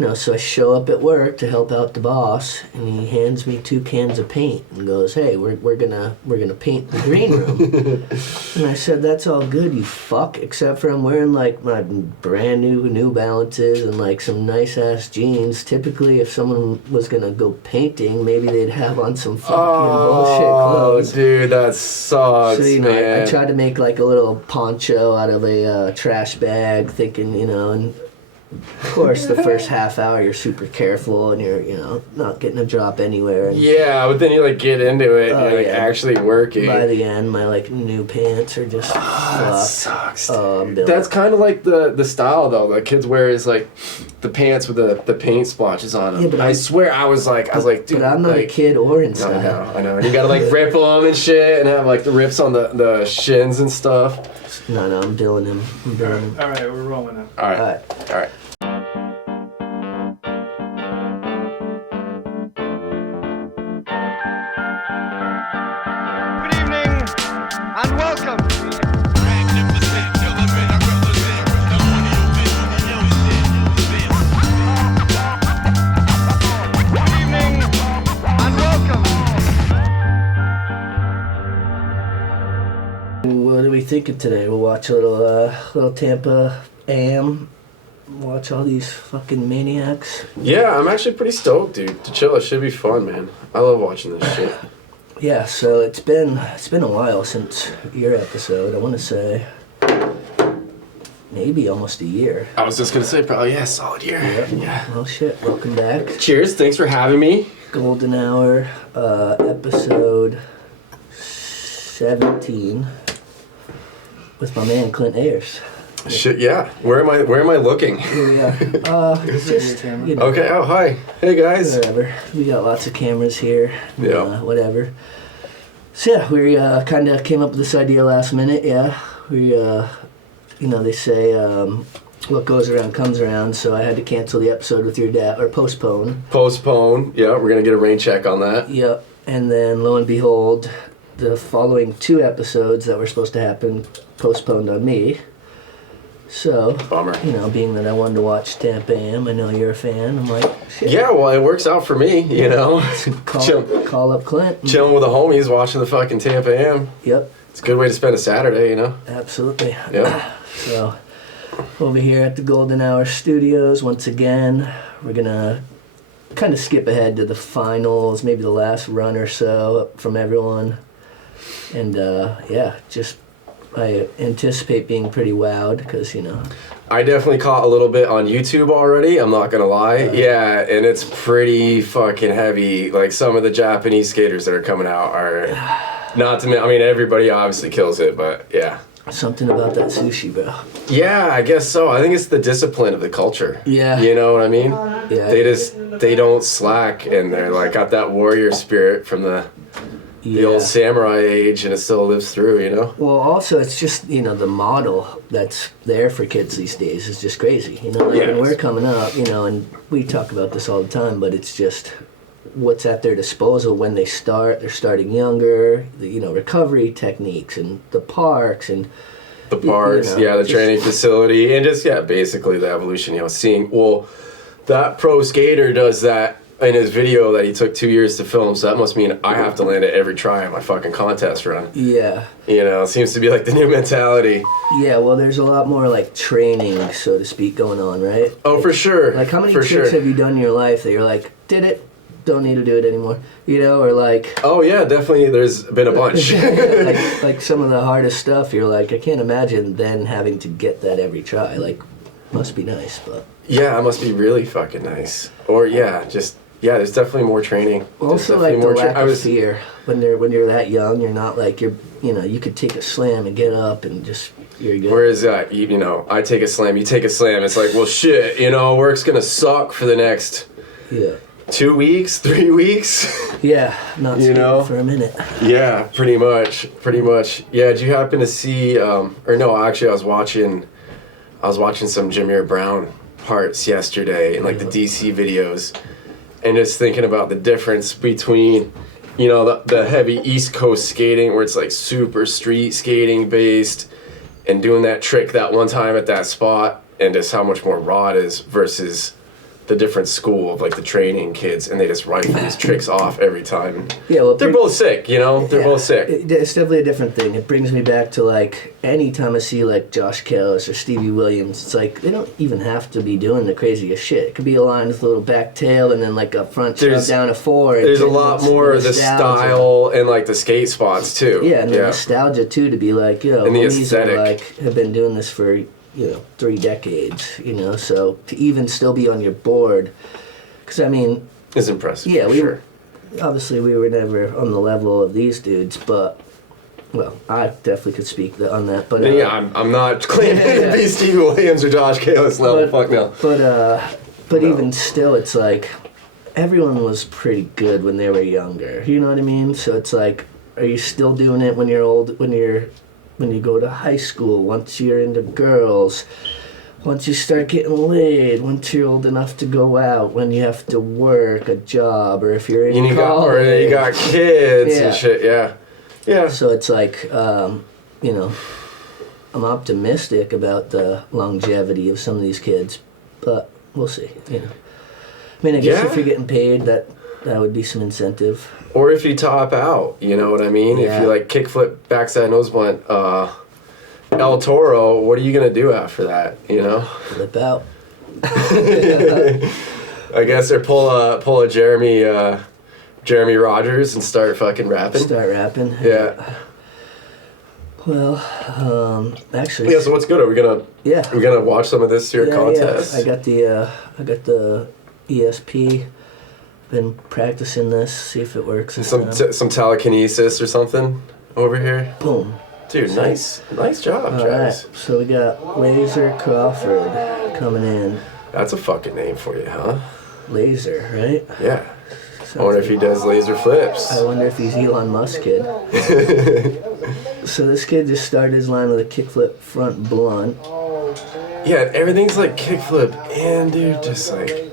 So I show up at work to help out the boss, and he hands me 2 cans of paint and goes, "Hey, we're gonna paint the green room." And I said, "That's all good, you fuck, except for I'm wearing like my brand New Balances and like some nice ass jeans. Typically, if someone was gonna go painting, maybe they'd have on some fucking bullshit clothes." Oh, dude, that sucks, So man. I tried to make like a little poncho out of a trash bag, thinking, and. Of course, the first half hour you're super careful and you're, not getting a drop anywhere. And Yeah, but then you like get into it and you're like actually working. by the end, my like new pants are just That sucks. That's kind of like the style though. That kids wear is like the pants with the paint splotches on them. Yeah, but I swear I was like, dude. But I'm not a kid or in style. I know. And you gotta like rip them and shit, and have like the rips on the shins and stuff. No, I'm billing him. All right, we're rolling now. All right. Good evening and welcome. Good evening and welcome. What are we thinking today? We'll watch a little Tampa Am. Watch all these fucking maniacs. Yeah, I'm actually pretty stoked, dude. To chill, it should be fun, man. I love watching this shit. Yeah, so it's been a while since your episode. I want to say maybe almost a year. I was just gonna say probably solid year. Yeah. Well, shit. Welcome back. Cheers. Thanks for having me. Golden Hour, episode 17 with my man Clint Ayres. Shit. Yeah. Where am I looking? Here we are. Just Okay. Oh, hi. Hey guys. whatever. We got lots of cameras here. Yeah. Whatever. So yeah, we kind of came up with this idea last minute. Yeah, we they say what goes around comes around. So I had to cancel the episode with your dad, or postpone. Postpone. Yeah, we're gonna get a rain check on that. Yep. And then lo and behold, the following 2 episodes that were supposed to happen postponed on me. So, Bummer. Being that I wanted to watch Tampa Am, I know you're a fan. I'm like, shit. Yeah, well, it works out for me, Call up Clint. Chilling with the homies, watching the fucking Tampa Am. Yep. It's a good way to spend a Saturday, Absolutely. Yeah. So, over here at the Golden Hour Studios, once again, we're gonna kind of skip ahead to the finals, maybe the last run or so from everyone. And, I anticipate being pretty wowed because, I definitely caught a little bit on YouTube already, I'm not gonna lie. Yeah, and it's pretty fucking heavy. Like, some of the Japanese skaters that are coming out are, not to mention, everybody obviously kills it, but yeah. Something about that sushi, bro. Yeah, I guess so. I think it's the discipline of the culture. Yeah. You know what I mean? Yeah. They don't slack, and they're like got that warrior spirit from the old samurai age, and it still lives through, Well, also, it's just, the model that's there for kids these days is just crazy. When we're coming up, and we talk about this all the time, but it's just what's at their disposal when they start. They're starting younger, the, recovery techniques and the parks and... The parks, the training facility, and just, basically the evolution, seeing, that pro skater does that in his video that he took 2 years to film, so that must mean I have to land it every try on my fucking contest run. Yeah. It seems to be like the new mentality. Yeah, well, there's a lot more like training, so to speak, going on, right? Oh, for sure. Like, how many tricks have you done in your life that you're like, did it, don't need to do it anymore, or like... Oh, yeah, definitely, there's been a bunch. like some of the hardest stuff, you're like, I can't imagine then having to get that every try. Like, must be nice, but... Yeah, it must be really fucking nice. Or, there's definitely more training. Also, like the lack of fear. When you're that young, you're not like you could take a slam and get up and just you're good. Whereas, I take a slam, you take a slam. It's like, well, shit, work's gonna suck for the next 2 weeks, 3 weeks. Yeah, not skating for a minute. Yeah, pretty much. Yeah, did you happen to see? Or no, actually, I was watching some Jameer Brown parts yesterday in like the DC videos. And just thinking about the difference between, the heavy East Coast skating where it's like super street skating based and doing that trick that one time at that spot and just how much more raw it is versus the different school of like the training kids, and they just rifle these tricks off every time. Yeah, well, they're both sick, you know. They're both sick. It's definitely a different thing. It brings me back to like anytime I see like Josh Kellis or Stevie Williams. It's like they don't even have to be doing the craziest shit. It could be a line with a little back tail and then like a front shove down a 4. There's a lot more of the style and like the skate spots too. Yeah, and the nostalgia too, to be like, and the these are aesthetic. like have been doing this for 3 decades. So to even still be on your board. Because, I mean... It's impressive, yeah, sure. Obviously, we were never on the level of these dudes, but... Well, I definitely could speak on that, but... I'm not claiming to be Stevie Williams or Josh Kalis level, fuck no. But even still, it's like... Everyone was pretty good when they were younger, you know what I mean? So it's like, are you still doing it when you're old, when you go to high school, once you're into girls... Once you start getting laid, once you're old enough to go out, when you have to work a job, or if you're in college. Or you got kids and shit, yeah. So it's like, I'm optimistic about the longevity of some of these kids, but we'll see, I mean, I guess if you're getting paid, that would be some incentive. Or if you top out, you know what I mean? Yeah. If you like kickflip, backside nose blunt, El Toro, what are you gonna do after that? Flip out. I guess or pull a Jeremy Rogers and start fucking rapping. Start rapping. Yeah. Well, actually. Yeah. So what's good? Are we gonna? Yeah. We're gonna watch some of this here contest. Yeah. I got the ESP. Been practicing this. See if it works. Some telekinesis or something over here. Boom. Dude, nice job, All Travis. right, so we got Laser Crawford coming in. That's a fucking name for you, huh? Laser, right? Yeah. I wonder if he does laser flips. I wonder if he's Elon Musk kid. So this kid just started his line with a kickflip front blunt. Yeah, everything's like kickflip and dude, just like...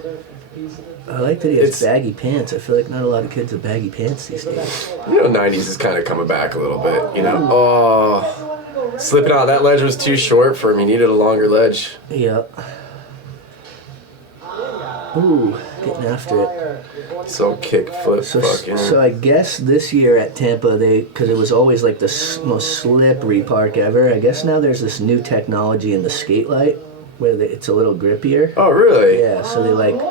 I like that he has baggy pants. I feel like not a lot of kids have baggy pants these days. 90s is kind of coming back a little bit, Oh, slipping out. That ledge was too short for him. He needed a longer ledge. Yep. Ooh, getting after it. So kickflip fucking... So I guess this year at Tampa, because it was always like the most slippery park ever, I guess now there's this new technology in the skate light where it's a little grippier. Oh, really? Yeah, so they like...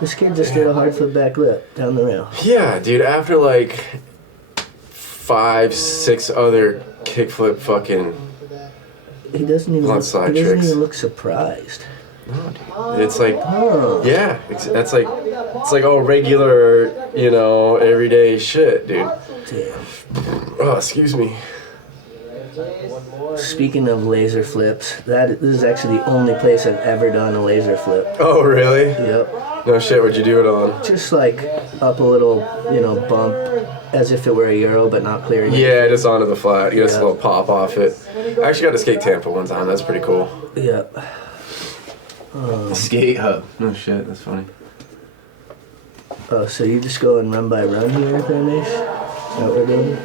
This kid just did a hard flip back lip down the rail. Yeah, dude, after like 5, 6 other kickflip fucking... He doesn't even look surprised. No, dude. It's like, yeah, it's like all regular, everyday shit, dude. Damn. Oh, excuse me. Speaking of laser flips, this is actually the only place I've ever done a laser flip. Oh, really? Yep. No shit, what'd you do it on? Just like up a little, bump, as if it were a Euro, but not clearing. Yeah, just onto the flat. You get a little pop off it. I actually got to skate Tampa one time. That's pretty cool. Yep. Skate hub. No shit, that's funny. Oh, so you just go and run by run here, Ramesh? Is that what we're doing?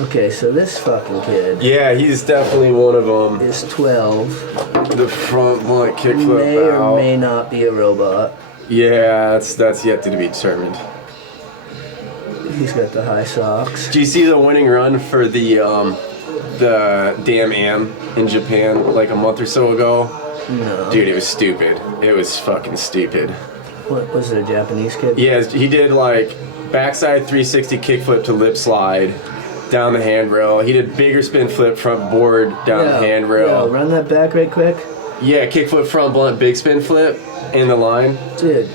Okay, so this fucking kid. Yeah, he's definitely one of them. Is 12. The front blunt kickflip May or may not be a robot. Yeah, that's yet to be determined. He's got the high socks. Do you see the winning run for the Tampa Am in Japan like a month or so ago? No. Dude, it was stupid. It was fucking stupid. What was it, a Japanese kid? Yeah, he did like backside 360 kickflip to lip slide down the handrail. He did bigger spin flip front board down the handrail. Run that back right quick. Yeah, kickflip front blunt, big spin flip in the line. Dude.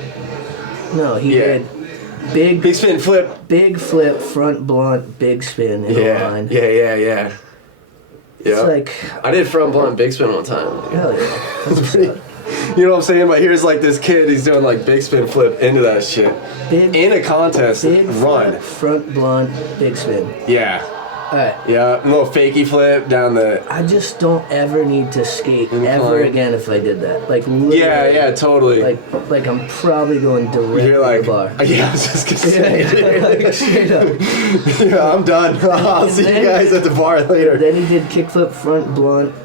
No, he did big spin flip. Big flip, front blunt, big spin in the line. Yeah. It's like... I did front blunt, big spin one time. Hell yeah. That's pretty... You know what I'm saying? But here's like this kid, he's doing like big spin flip into that shit. In a contest, run. Flip, front blunt, big spin. Yeah. Alright. Yeah, a little fakey flip down the... I just don't ever need to skate ever again if I did that. Like, literally. Yeah, totally. Like I'm probably going directly to the bar. Yeah, I was just gonna say. Like, straight up. Yeah, I'm done. I'll see you guys at the bar later. Then he did kickflip, front blunt,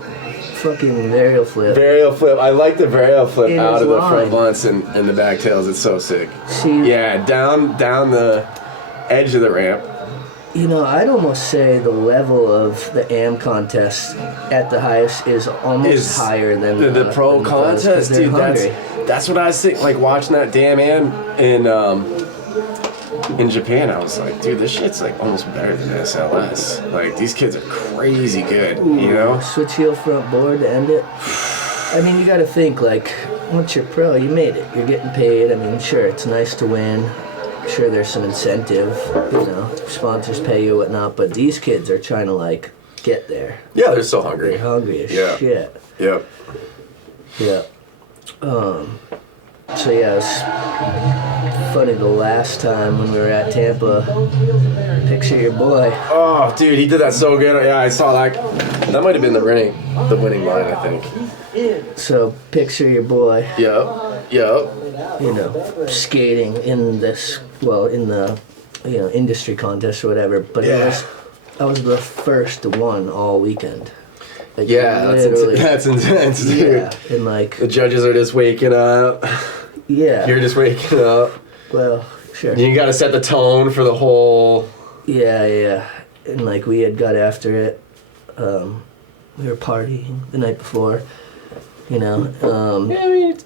fucking varial flip. Varial flip. I like the varial flip In out his of the line. front blunts and the back tails. It's so sick. See, Yeah, down the edge of the ramp. you know, I'd almost say the level of the AM contest at the highest is almost higher than the pro than the pros, 'cause contest, they're dude. hungry. That's what I was thinking. Like watching that damn Am in Japan, I was like, dude, this shit's like almost better than SLS. Like these kids are crazy good, you know? Switch heel front board to end it. I mean, you got to think, like, once you're pro, you made it. You're getting paid. I mean, sure, it's nice to win. Sure, there's some incentive, you know, sponsors pay you, whatnot. But these kids are trying to, like, get there. Yeah, they're so hungry. They're hungry as Yeah. shit. Yep. Yeah. So yeah, it's funny. The last time when we were at Tampa, picture your boy. Oh, dude, he did that so good. Yeah, I saw that. That might have been the winning line, I think. So picture your boy, Yep. Yep. you know, skating in this, well, in the, you know, industry contest or whatever. But Yeah. I was the first one all weekend. Like, Yeah, literally. that's intense, dude. Yeah, and like, The judges are just waking up. yeah. You're just waking up. Well, sure. You gotta set the tone for the whole. Yeah. And like we had got after it. We were partying the night before, you know. Yeah, I mean,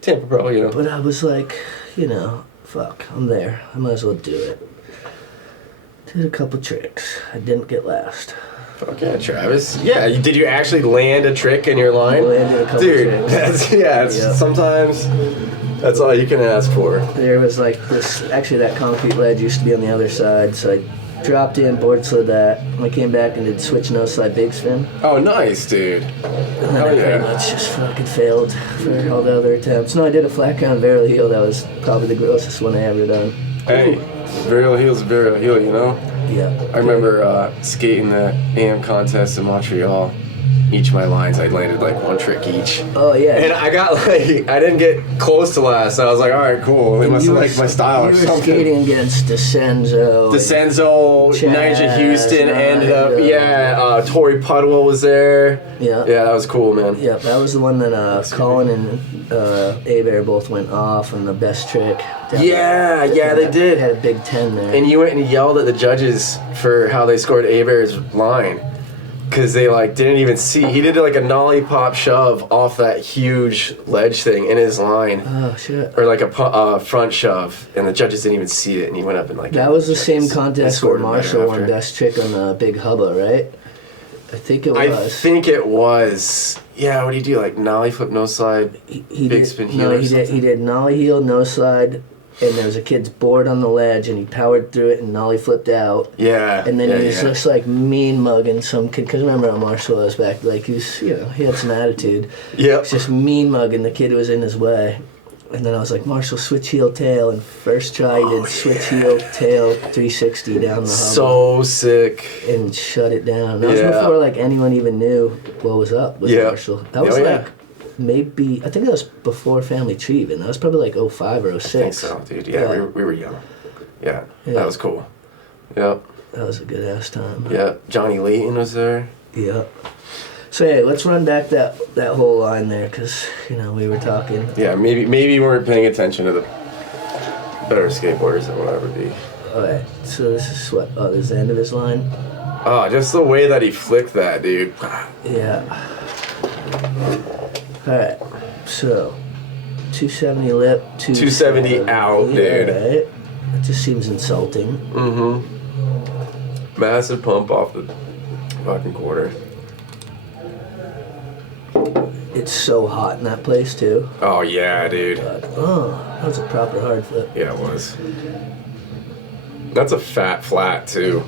Tampa Pro, you know. But I was like, you know, fuck, I'm there. I might as well do it. Did a couple tricks. I didn't get last. Fuck yeah, Travis. Yeah, did you actually land a trick in your line? I landed a couple Dude, tricks. it's Yep. sometimes that's all you can ask for. There was like this, actually that concrete ledge used to be on the other side, so I dropped in, board slid that. I came back and did switch nose slide big spin. Oh, nice, dude. And then Hell I yeah. pretty much just fucking failed for all the other attempts. No, I did a flat ground varial heel. That was probably the grossest one I ever done. Hey, varial heel's a varial heel, you know? Yeah. I remember skating the AM contest in Montreal. Each of my lines, I landed like one trick each. Oh, yeah. And I got like, I didn't get close to last. I was like, all right, cool. They And must you have were- liked my style or You were something. skating against DeCenzo. DeCenzo, Chaz, Nyjah Huston ended up, Nyjah. Tori Pudwell was there. Yeah. Yeah, that was cool, man. Yep, that was the one that Colin and Abear both went off on the best trick. Yeah, they did. Had a big 10 there. And you went and yelled at the judges for how they scored Abear's line. Because they like didn't even see. He did like a nollie pop shove off that huge ledge thing in his line. Oh, shit. Or like a front shove. And the judges didn't even see it. And he went up and like... That was the same They contest where scored him right Marshall won after. best trick on the big hubba, right? I think it was. I think it was. Yeah, what do you do? Like nollie flip, no slide, he big did, spin heel No, or he did. something? He did nollie heel, no slide, and there was a kid's board on the ledge, and he powered through it and nollie flipped out. Yeah. And then yeah, he was yeah. just like mean mugging some kid. Because remember how Marshall was back? Like he was, you know, he had some attitude. Yep. It's just mean mugging the kid who was in his way. And then I was like, Marshall, switch heel tail. And first try, he did switch heel tail 360 down the hubba. So sick. And shut it down. That was Yeah. before like anyone even knew what was up with Yeah. Marshall. That was Oh, yeah. like maybe, I think that was before Family Tree even. That was probably like 05 or 06. I think so, dude. Yeah, Yeah. We were young. Yeah, Yeah. that was cool. Yep. That was a good ass time. Yeah, Johnny Layton was there. Yeah. So hey, let's run back that whole line there, because you know we were talking. Yeah, maybe you weren't paying attention to the better skateboarders than we'll ever be. All right. So this is what? Oh, this is the end of his line. Oh, just the way that he flicked that, dude. Yeah. All right. So 270 lip, 270 out, yeah, dude. Right. That just seems insulting. Mm-hmm. Massive pump off the fucking quarter. It's so hot in that place too. Oh yeah, dude. But, oh, that was a proper hard flip. Yeah, it was. That's a fat flat too.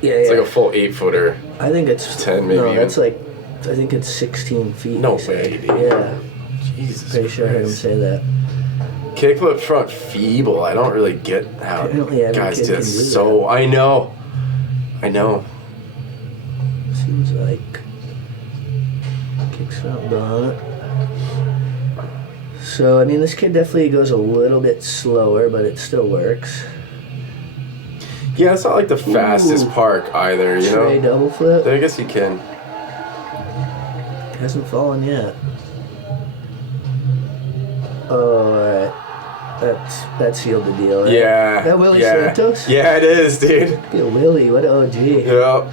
Yeah, It's yeah. like a full 8-footer. I think it's 10 maybe No, even. that's like, I think it's 16 feet. No they said. way, dude. Yeah, Jesus pretty sure I heard him Christ. say that. Kickflip front feeble. I don't really get how Apparently every guys kid do can it. do So I know. Seems like kicks front butt. So I mean, this kid definitely goes a little bit slower, but it still works. Yeah, it's not like the fastest Ooh. park either, you Tray know. double flip. I guess you can. Hasn't fallen yet. Oh, alright. That sealed the deal, right? Yeah. That Willie yeah. Santos? Yeah, it is, dude. Look at Willie, what an OG. Yep.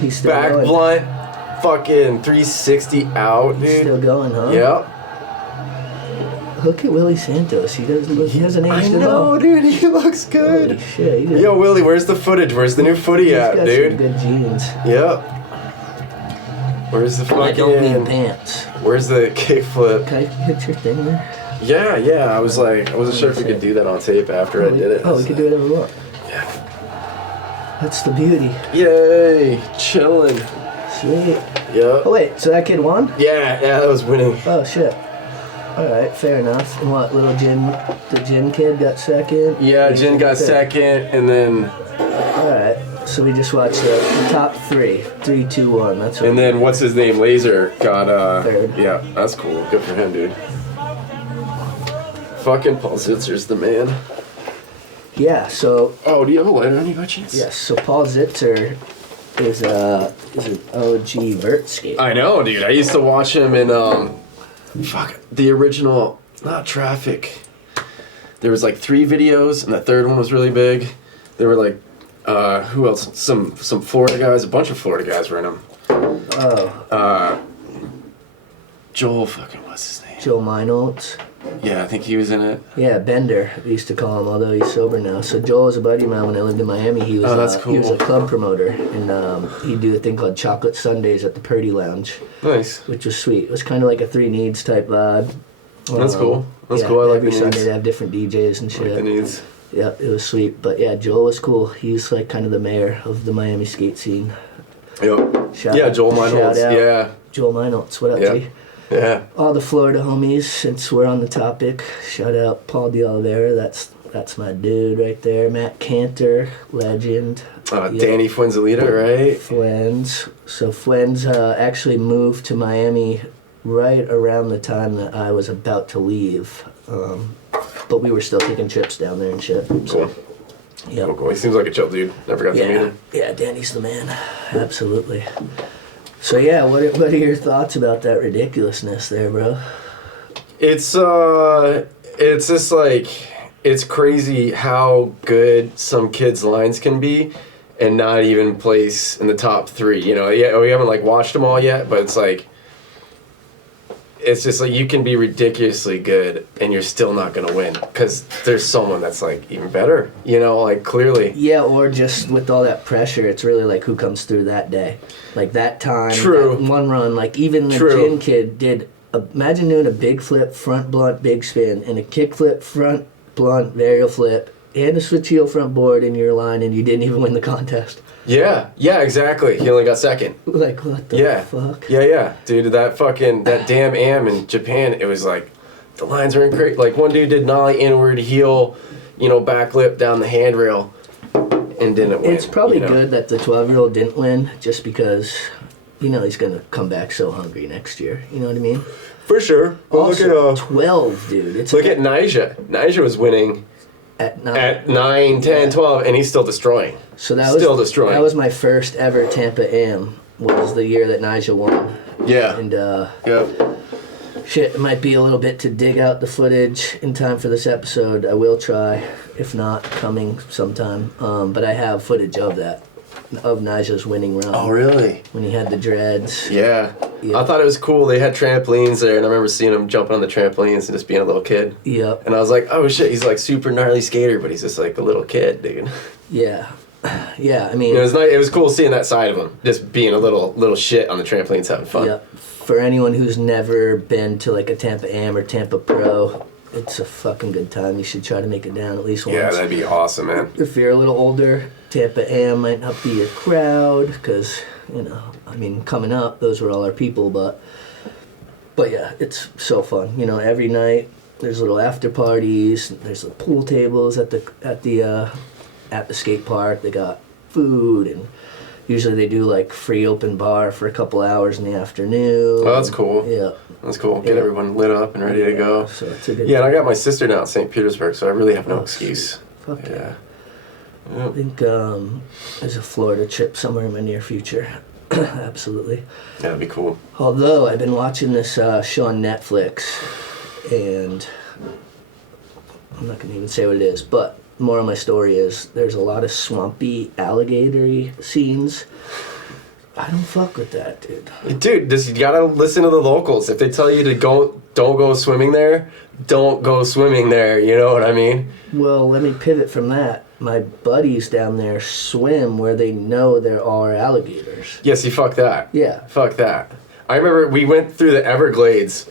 He's still Back going. blunt, fucking 360 out, He's dude. still going, huh? Yep. Look at Willie Santos. He hasn't I aged at all. know, dude. He looks good. Holy shit. Yo, Willie, where's the footage? Where's the new footy He's at, got dude? some good genes. Yep. Where's the I don't mean fucking... pants. Where's the kickflip? Can I hit your thing there? Yeah. I was like, I wasn't sure if we could do that on tape after I did it. Oh, we could do whatever we want. Yeah. That's the beauty. Yay. Chilling. Sweet. Yep. Oh, wait. So that kid won? Yeah, that was winning. Oh, shit. Alright, fair enough. And what, the Jin kid got second? Yeah, Jin got second, and then... Alright, so we just watched the top three. 3, 2, 1. That's what. And then, what's his name? Laser got, Third. Yeah, that's cool. Good for him, dude. Fucking Paul Zitzer's the man. Yeah, so... Oh, do you have a lighter on you by chance? Yes, so Paul Zitzer is an OG vert skater. I know, dude. I used to watch him in, the original, not Traffic. There was like 3 videos, and the third one was really big. There were like, who else? Some Florida guys, a bunch of Florida guys were in them. Oh. Joel fucking, what's his name? Joe Meinholz. Yeah, I think he was in it. Yeah, Bender, we used to call him, although he's sober now. So Joel was a buddy of mine when I lived in Miami. He was, that's he was a cool. club promoter, and he'd do a thing called Chocolate Sundays at the Purdy Lounge, Nice. which was sweet. It was kind of like a Three Needs type vibe. That's cool. That's yeah, cool. I like every the Sunday needs. they have different DJs and I shit. like the needs. Yeah, it was sweet. But yeah, Joel was cool. He's like kind of the mayor of the Miami skate scene. Yep. Shout Yeah, out- Joel Meinholz. shout out. Yeah. Joel Meinholz, what up, Yeah. G? Yeah. All the Florida homies, since we're on the topic, shout out Paul De Oliveira. That's my dude right there. Matt Cantor, legend. Yeah. Danny Fuenzalida, right? Fuenz. So Fuenz actually moved to Miami right around the time that I was about to leave. But we were still taking trips down there and shit. So, Cool. yeah. Cool. He seems like a chill dude. Never got to meet Yeah, him. yeah, Danny's the man. Absolutely. So yeah, what are your thoughts about that ridiculousness there, bro? It's just like, it's crazy how good some kids' lines can be and not even place in the top 3. You know, yeah, we haven't like watched them all yet, but it's like, it's just like you can be ridiculously good and you're still not gonna win because there's someone that's like even better. You know, like clearly. Yeah, or just with all that pressure, it's really like who comes through that day. Like that time, True. that one run, like even the True. Jin kid did, imagine doing a big flip, front blunt, big spin, and a kick flip, front blunt, varial flip, and a switch heel front board in your line, and you didn't even win the contest. Yeah, exactly. He only got second. Like, what the fuck? Yeah. Dude, that damn Am in Japan, it was like, the lines are great. Like, one dude did nollie inward heel, back lip down the handrail and didn't win. It's probably good that the 12-year-old didn't win, just because, he's going to come back so hungry next year. You know what I mean? For sure. Well, Also, look at 12, dude. It's Nyjah. Nyjah was winning at 9. at 9, 10, 12, and he's still destroying. So that Still was destroying. That was my first ever Tampa Am. Was the year that Nyjah won. Yeah. And Yep. shit, it might be a little bit to dig out the footage in time for this episode. I will try, if not coming sometime. But I have footage of that, of Nyjah's winning run. Oh, really? When he had the dreads. Yeah. Yeah. I thought it was cool. They had trampolines there, and I remember seeing him jumping on the trampolines and just being a little kid. Yep. And I was like, oh shit, he's like super gnarly skater, but he's just like a little kid, dude. Yeah. Yeah, I mean... It was nice. It was cool seeing that side of him, just being a little shit on the trampolines, having fun. Yep. For anyone who's never been to like a Tampa Am or Tampa Pro, it's a fucking good time. You should try to make it down at least once. Yeah, that'd be awesome, man. If you're a little older, Tampa Am might not be your crowd because, coming up, those were all our people, but yeah, it's so fun. Every night there's little after parties, there's little pool tables at the skate park. They got food, and usually they do like free open bar for a couple hours in the afternoon. Oh, that's cool. Yeah. That's cool. Get everyone lit up and ready to go. So it's a good Yeah, and I got my sister now in St. Petersburg, so I really have no Oh, excuse. Fuck yeah. Yeah. I think there's a Florida trip somewhere in my near future. Absolutely. That'd be cool. Although I've been watching this show on Netflix, and I'm not going to even say what it is, but the moral of my story is there's a lot of swampy, alligator-y scenes. I don't fuck with that, dude. Dude, you gotta listen to the locals. If they tell you to don't go swimming there, don't go swimming there. You know what I mean? Well, let me pivot from that. My buddies down there swim where they know there are alligators. Yeah, see, fuck that. Yeah. Fuck that. I remember we went through the Everglades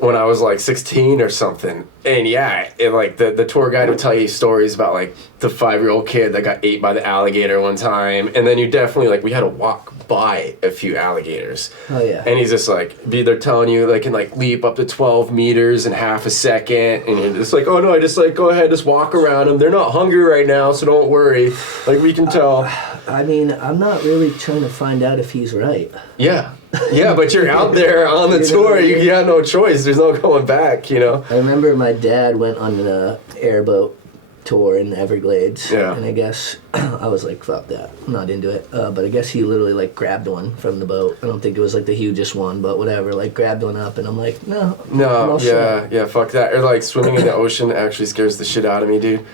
when I was like 16 or something. And yeah, like the tour guide would tell you stories about like the 5-year-old kid that got ate by the alligator one time. And then you definitely like, we had to walk by a few alligators. Oh yeah. And he's just like, they're telling you they can like leap up to 12 meters in half a second. And you're just like, oh no, I just like, go ahead, just walk around them. They're not hungry right now, so don't worry. Like we can tell. I mean, I'm not really trying to find out if he's right. Yeah. Yeah, but you're out there on the You know tour. what I mean? You got no choice. There's no going back, you know? I remember my dad went on an airboat tour in the Everglades. Yeah. And I guess I was like, fuck that. I'm not into it. But I guess he literally like grabbed one from the boat. I don't think it was like the hugest one, but whatever. Like grabbed one up and I'm like, no. I'm No, all set. yeah, fuck that. Or like swimming in the ocean actually scares the shit out of me, dude.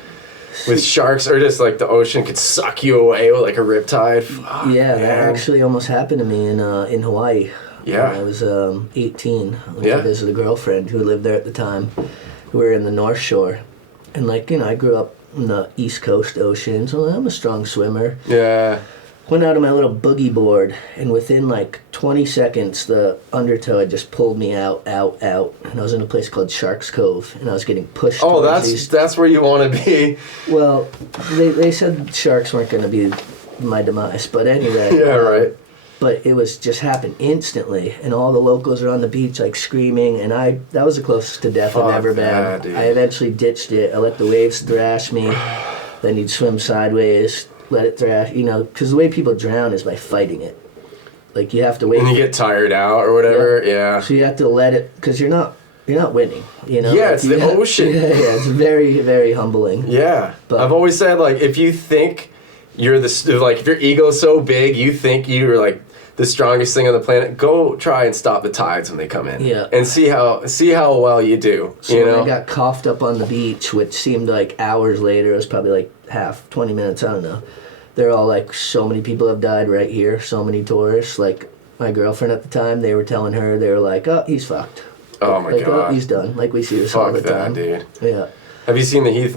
With sharks, or just like the ocean could suck you away with like a riptide. Fuck, Yeah, that man. actually almost happened to me in Hawaii. Yeah. When I was 18. I went Yeah. to visit a girlfriend who lived there at the time. We were in the North Shore. And like, you know, I grew up in the East Coast ocean, so I'm a strong swimmer. Yeah. Went out on my little boogie board, and within like 20 seconds, the undertow had just pulled me out. And I was in a place called Sharks Cove, and I was getting pushed Oh, towards these. that's where you want to be. Well, they said sharks weren't going to be my demise, but anyway. Yeah, right. But it was just happened instantly, and all the locals are on the beach like screaming, and that was the closest to death Fuck I've ever that, been. dude. I eventually ditched it. I let the waves thrash me. Then you'd swim sideways, let it thrash, you know, because the way people drown is by fighting it. Like you have to wait. And you get tired out or whatever. Yeah. So you have to let it, because you're not winning, you know. Yeah, Like, it's the ocean. Yeah, it's very, very humbling. Yeah. But- I've always said, like, if you think you're like, if your ego's so big, you think you're, like, the strongest thing on the planet, go try and stop the tides when they come in. Yeah. And see how well you do, So you when know? I got coughed up on the beach, which seemed like hours later, it was probably like 20 minutes, I don't know. They're all like, so many people have died right here, so many tourists. Like, my girlfriend at the time, they were telling her, they were like, oh, he's fucked. Oh, my like, God. oh, he's done. Like, we see this all Fuck the time. that, dude. Yeah. Have you seen the Heath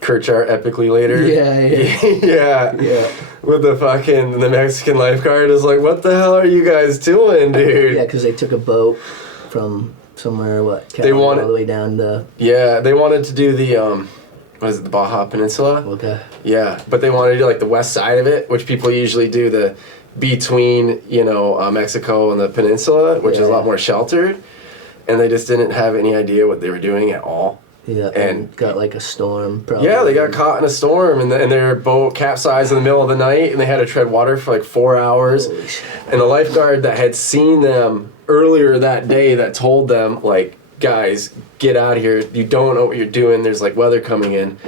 Kirchart Epically Later? Yeah. Yeah. Yeah. With the Mexican lifeguard is like, what the hell are you guys doing, dude? Yeah, because they took a boat from somewhere, They California, wanted- all the way down to, Yeah, they wanted to do the, what is it, the Baja Peninsula? okay. Yeah, but they wanted to do like the west side of it, which people usually do the between, Mexico and the peninsula, which is a lot Yeah. more sheltered. And they just didn't have any idea what they were doing at all. Yeah, And- and got like a storm, probably. Yeah, they got caught in a storm and their boat capsized in the middle of the night and they had to tread water for like 4 hours. Holy shit. And the lifeguard that had seen them earlier that day that told them, like, guys, get out of here. You don't know what you're doing. There's like weather coming in.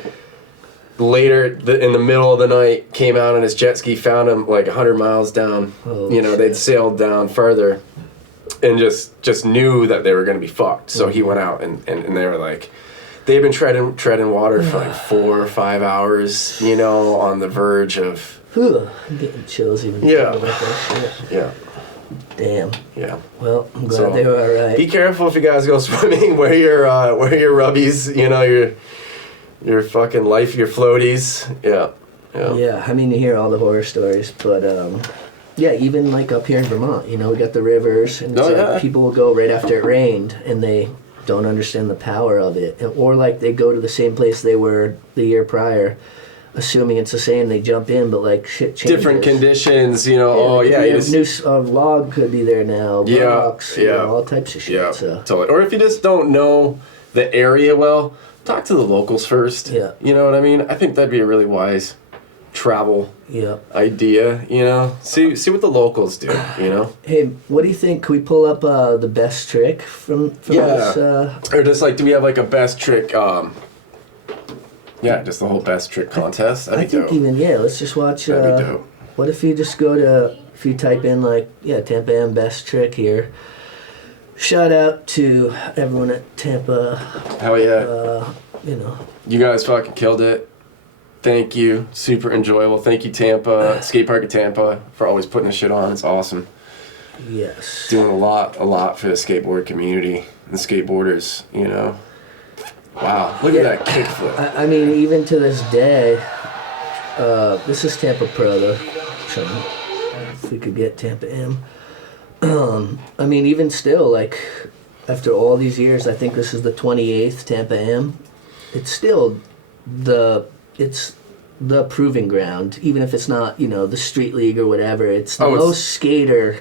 Later, in the middle of the night, came out on his jet ski, found him like 100 miles down. Oh, They'd shit. sailed down further and just knew that they were going to be fucked. So he went out and they were like, they've been treading water for like 4 or 5 hours, on the verge of... Whew, I'm getting chills even Yeah. thinking about that shit. Yeah, Damn. yeah. Well, I'm glad So, they were alright. Be careful if you guys go swimming. Wear your rubbies. Your fucking life, your floaties. Yeah. Yeah, I mean, you hear all the horror stories, but yeah, even like up here in Vermont, we got the rivers, and it's Oh, like yeah. people will go right after it rained, and they don't understand the power of it, or like they go to the same place they were the year prior, assuming it's the same. They jump in, but like shit changes. Different conditions. Yeah, a new log could be there now. Yeah, Rocks, yeah. all types of shit. Yeah, So. totally. Or if you just don't know the area well, talk to the locals first. Yeah. You know what I mean? I think that'd be a really wise travel Yeah. idea. See what the locals do. Hey, what do you think? Can we pull up the best trick from Yeah. this? Or just like, do we have like a best trick? Yeah, just the whole best trick contest. I think dope. let's just watch. That'd be dope. What if you just go to if you type in like, Tampa Am best trick here. Shout out to everyone at Tampa. Hell yeah. You know. You guys fucking killed it. Thank you. Super enjoyable. Thank you, Tampa, Skate Park of Tampa, for always putting this shit on. It's awesome. Yes. Doing a lot for the skateboard community and skateboarders, you know. Wow. Look at that kickflip. I mean, even to this day, this is Tampa Pro though. So if we could get Tampa Am. I mean, even still, like, after all these years, I think this is the 28th Tampa Am. It's still it's the proving ground, even if it's not, you know, the street league or whatever. It's the most skaters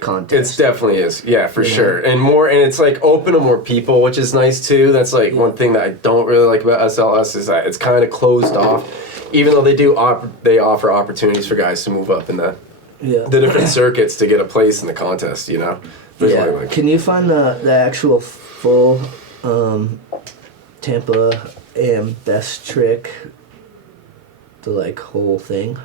contest. It definitely is, yeah, for sure. And it's like open to more people, which is nice too. That's like one thing that I don't really like about SLS is that it's kind of closed off, even though they offer opportunities for guys to move up in the different circuits to get a place in the contest, you know. Yeah. Can you find the actual full Tampa Am best trick, the like whole thing?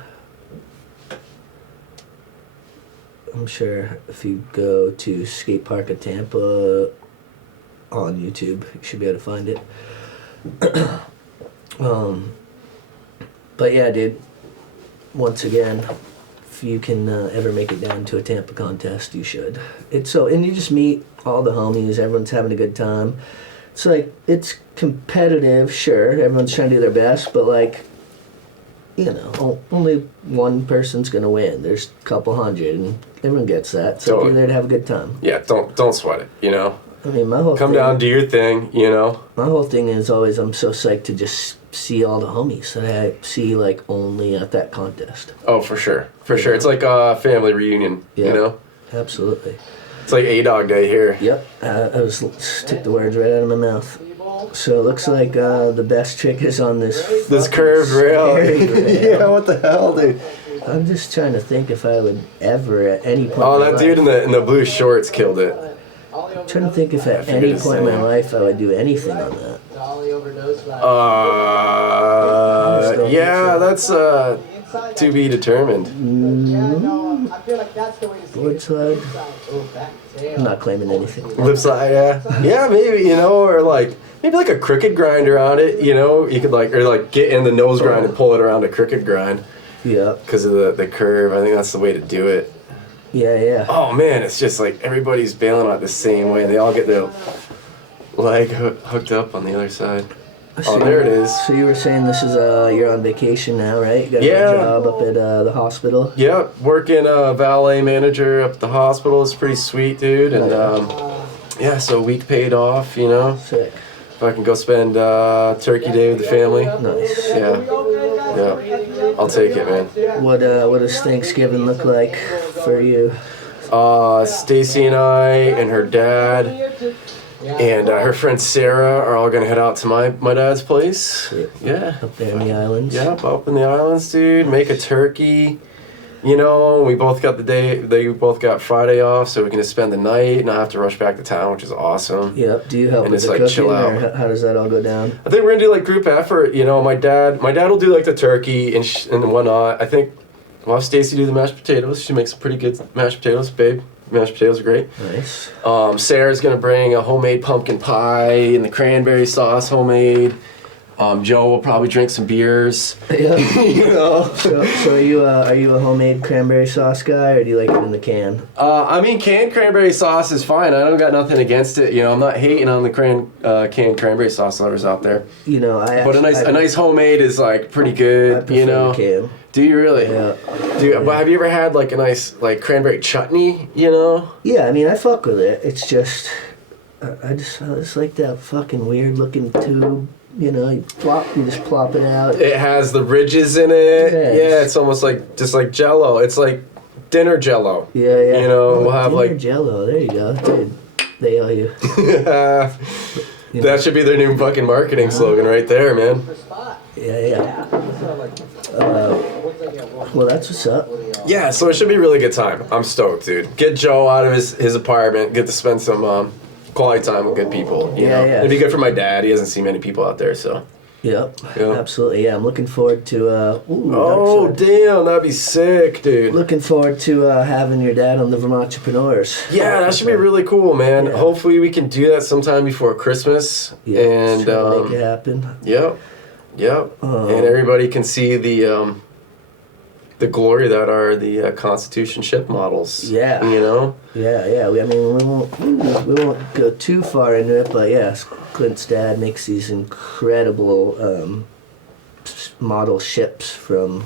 I'm sure if you go to Skate Park of Tampa on YouTube, you should be able to find it. But yeah, dude, once again, if you can ever make it down to a Tampa contest, you should. And you just meet all the homies, everyone's having a good time. It's like, it's competitive, sure, everyone's trying to do their best, but like, you know, only one person's gonna win. There's a couple hundred, and everyone gets that. So you're there to have a good time. Yeah, don't sweat it, you know. I mean, my whole come down, do your thing, you know. My whole thing is always I'm so psyched to just see all the homies that I see like only at that contest. Oh, for sure, sure. It's like a family reunion, you know. Absolutely. It's like A-Dog Day here. Yep, I took the words right out of my mouth. So it looks like the best trick is on this curved rail. Yeah, what the hell, dude? I'm just trying to think if I would ever at any point. Oh, that dude in the blue shorts killed it. I'm trying to think if at any point in my life I would do anything on that. Yeah, that's to be determined. Board slide. I'm not claiming anything. Lip slide, yeah. Yeah, maybe, you know, or like maybe like a crooked grinder on it, you know. You could like get in the nose grind and pull it around a crooked grind. Yeah. Because of the curve. I think that's the way to do it. Yeah. Oh man, it's just like everybody's bailing on it the same way. They all get their leg hooked up on the other side. Oh, there it is. So you were saying this is you're on vacation now, right? You got a job up at the hospital. Yep, working valet manager up at the hospital. It's pretty sweet, dude. And so a week paid off, you know. Sick. If I can go spend Turkey Day with the family. Nice. Yeah. I'll take it, man. What does Thanksgiving look like for you? Stacy and I and her dad and her friend Sarah are all gonna head out to my dad's place. Yeah. Up there in the islands. Yep, up in the islands, dude. Make a turkey. You know, we both got they both got Friday off, so we can just spend the night and not have to rush back to town, which is awesome. Yep. Do you help and with just the like cooking, chill out. or how does that all go down? I think we're gonna do like group effort. You know, my dad will do like the turkey and whatnot. I think we'll have Stacy do the mashed potatoes. She makes some pretty good mashed potatoes, babe. Mashed potatoes are great. Nice. Sarah's gonna bring a homemade pumpkin pie and the cranberry sauce homemade. Joe will probably drink some beers. Yeah. You know. So are you a homemade cranberry sauce guy, or do you like it in the can? I mean, canned cranberry sauce is fine. I don't got nothing against it. You know, I'm not hating on the canned cranberry sauce lovers out there. You know, But a nice homemade is like pretty good. I prefer You know. the can. Do you really? Yeah. But have you ever had like a nice like cranberry chutney? You know. Yeah, I mean, I fuck with it. It's just, I just like that fucking weird looking tube. You know, you just plop it out. It has the ridges in it. Yeah, It's almost like just like Jello. It's like dinner Jello. Yeah. You know, we'll have dinner like Jello. There you go, dude. They owe you. That should be their new fucking marketing slogan right there, man. Yeah. Well, that's what's up. Yeah, so it should be a really good time. I'm stoked, dude. Get Joe out of his apartment. Get to spend some quality time with good people. You know? Yeah. It'd be good for my dad. He hasn't seen many people out there, so. Yep, Yeah. absolutely. Yeah, I'm looking forward to. Oh, Dark Side. damn, that'd be sick, dude. Looking forward to having your dad on the Vermont Entrepreneurs. Yeah, that should be really cool, man. Yeah. Hopefully we can do that sometime before Christmas. Yeah, And try to make it happen. Yep. And everybody can see the glory that are the Constitution ship models. Yeah. You know? Yeah. We won't go too far into it, but yeah, Clint's dad makes these incredible model ships from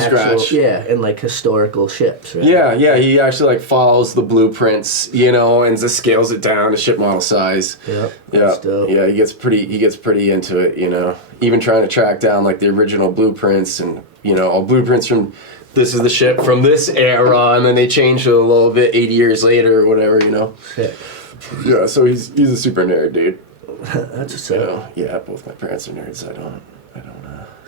scratch. Yeah, and like historical ships. Right? Yeah. He actually like follows the blueprints, you know, and just scales it down to ship model size. Yep. Yeah. that's dope. Yeah. He gets pretty into it, you know. Even trying to track down like the original blueprints and, you know, all blueprints from this is the ship from this era, and then they changed it a little bit 80 years later or whatever, you know. Sick. Yeah. So he's a super nerd, dude. That's what's You up. know? Yeah. Both my parents are nerds. I don't.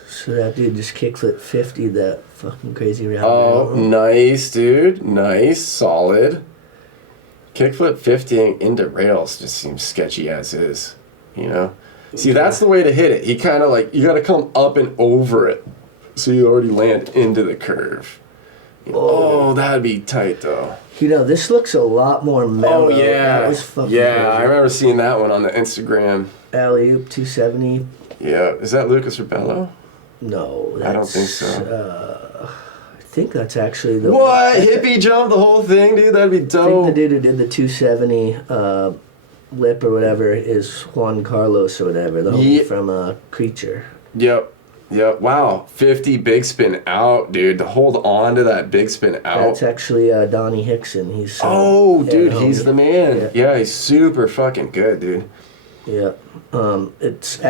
So that dude just kickflip 50, that fucking crazy round. Oh, nice, dude. Nice, solid. Kickflip 50 into rails just seems sketchy as is, you know? See, that's the way to hit it. He kind of like, you got to come up and over it so you already land into the curve. Oh, that'd be tight, though. You know, this looks a lot more mellow. Oh, yeah. That was fucking Yeah, I crazy. remember seeing that one on the Instagram. Alley-oop 270. Yeah. Is that Lucas Ribello? No, that's, I don't think so. I think that's actually the What? Hippie jump the whole thing, dude? That'd be I think dope. the dude who did the 270 lip or whatever is Juan Carlos or whatever, the homie Ye- from Creature. Yep. Wow. 50 big spin out, dude. To hold on to that big spin out. That's actually Donnie Hickson. He's Oh, yeah, dude, the he's homie. the man. Yeah, he's super fucking good, dude. Yeah. It's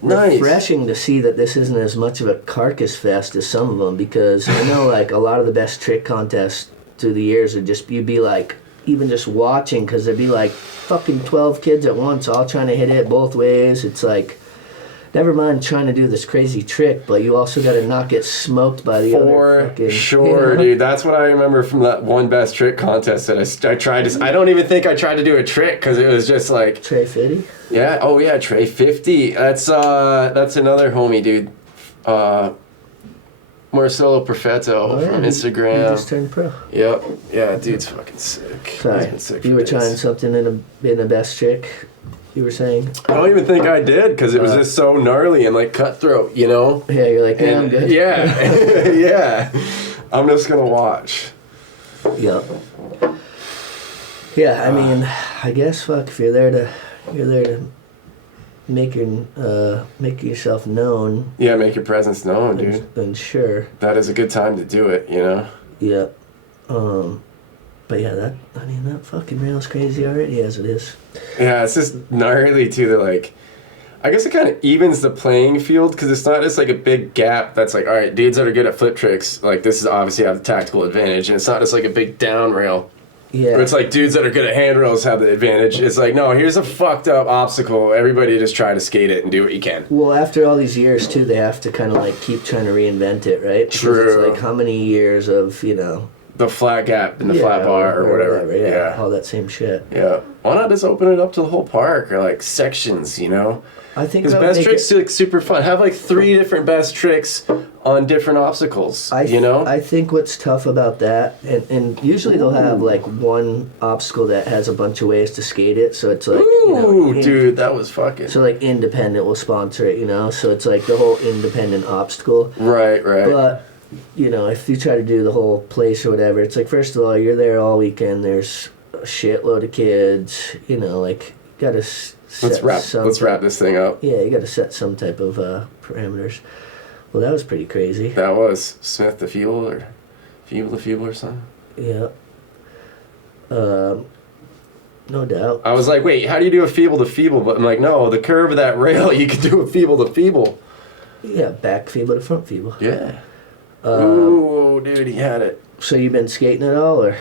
Nice. refreshing to see that this isn't as much of a carcass fest as some of them, because I know like a lot of the best trick contests through the years would just, you'd be like, even just watching, because there'd be like fucking 12 kids at once all trying to hit it both ways. It's like, never mind trying to do this crazy trick, but you also got to not get smoked by the other For fucking... sure, you know? dude. That's what I remember from that one best trick contest that I tried to... I don't even think I tried to do a trick because it was just like... Trey Fitty? Yeah. Oh, yeah. Trey 50. That's another homie, dude. Marcelo Perfetto from He Instagram. just turned pro. Yep. Yeah, dude's fucking sick. He's Sorry, been sick you for were days. trying something in a best trick, you were saying? I don't even think I did because it was just so gnarly and like cutthroat, you know? Yeah, you're like, yeah, I'm And, good. yeah. Yeah. I'm just going to watch. Yep. Yeah, I mean, I guess fuck if you're there to make yourself known. Yeah, make your presence known, dude. Then sure. That is a good time to do it, you know? Yep. But yeah, that fucking rail's crazy already as it is. Yeah, it's just gnarly too. That like, I guess it kind of evens the playing field because it's not just like a big gap that's like, all right, dudes that are good at flip tricks, like this is obviously have the tactical advantage, and it's not just like a big down rail. Yeah. Or it's like dudes that are good at handrails have the advantage. It's like, no, here's a fucked up obstacle. Everybody just try to skate it and do what you can. Well, after all these years too, they have to kind of like keep trying to reinvent it, right? Because True. It's like how many years of The flat gap and the flat bar or whatever. yeah, all that same shit. Yeah. Why not just open it up to the whole park or like sections, you know? I think Because that would best make tricks are like super fun. Have like 3 different best tricks on different obstacles, you know? I think what's tough about that, and usually they'll have like one obstacle that has a bunch of ways to skate it, so it's like, Ooh, dude, that was fucking... So like Independent will sponsor it, so it's like the whole independent obstacle. Right. But, if you try to do the whole place or whatever, it's like, first of all, you're there all weekend, there's a shitload of kids, like, gotta Let's wrap this thing up. Yeah, you gotta set some type of parameters. Well, that was pretty crazy. That was Smith the Feeble or Feeble the Feeble or something. Yeah. No doubt. I was like, wait, how do you do a Feeble to Feeble? But I'm like, no, the curve of that rail, you could do a Feeble to Feeble. Yeah, back feeble to front feeble. Yeah. Ooh, dude, he had it. So you been skating at all, or?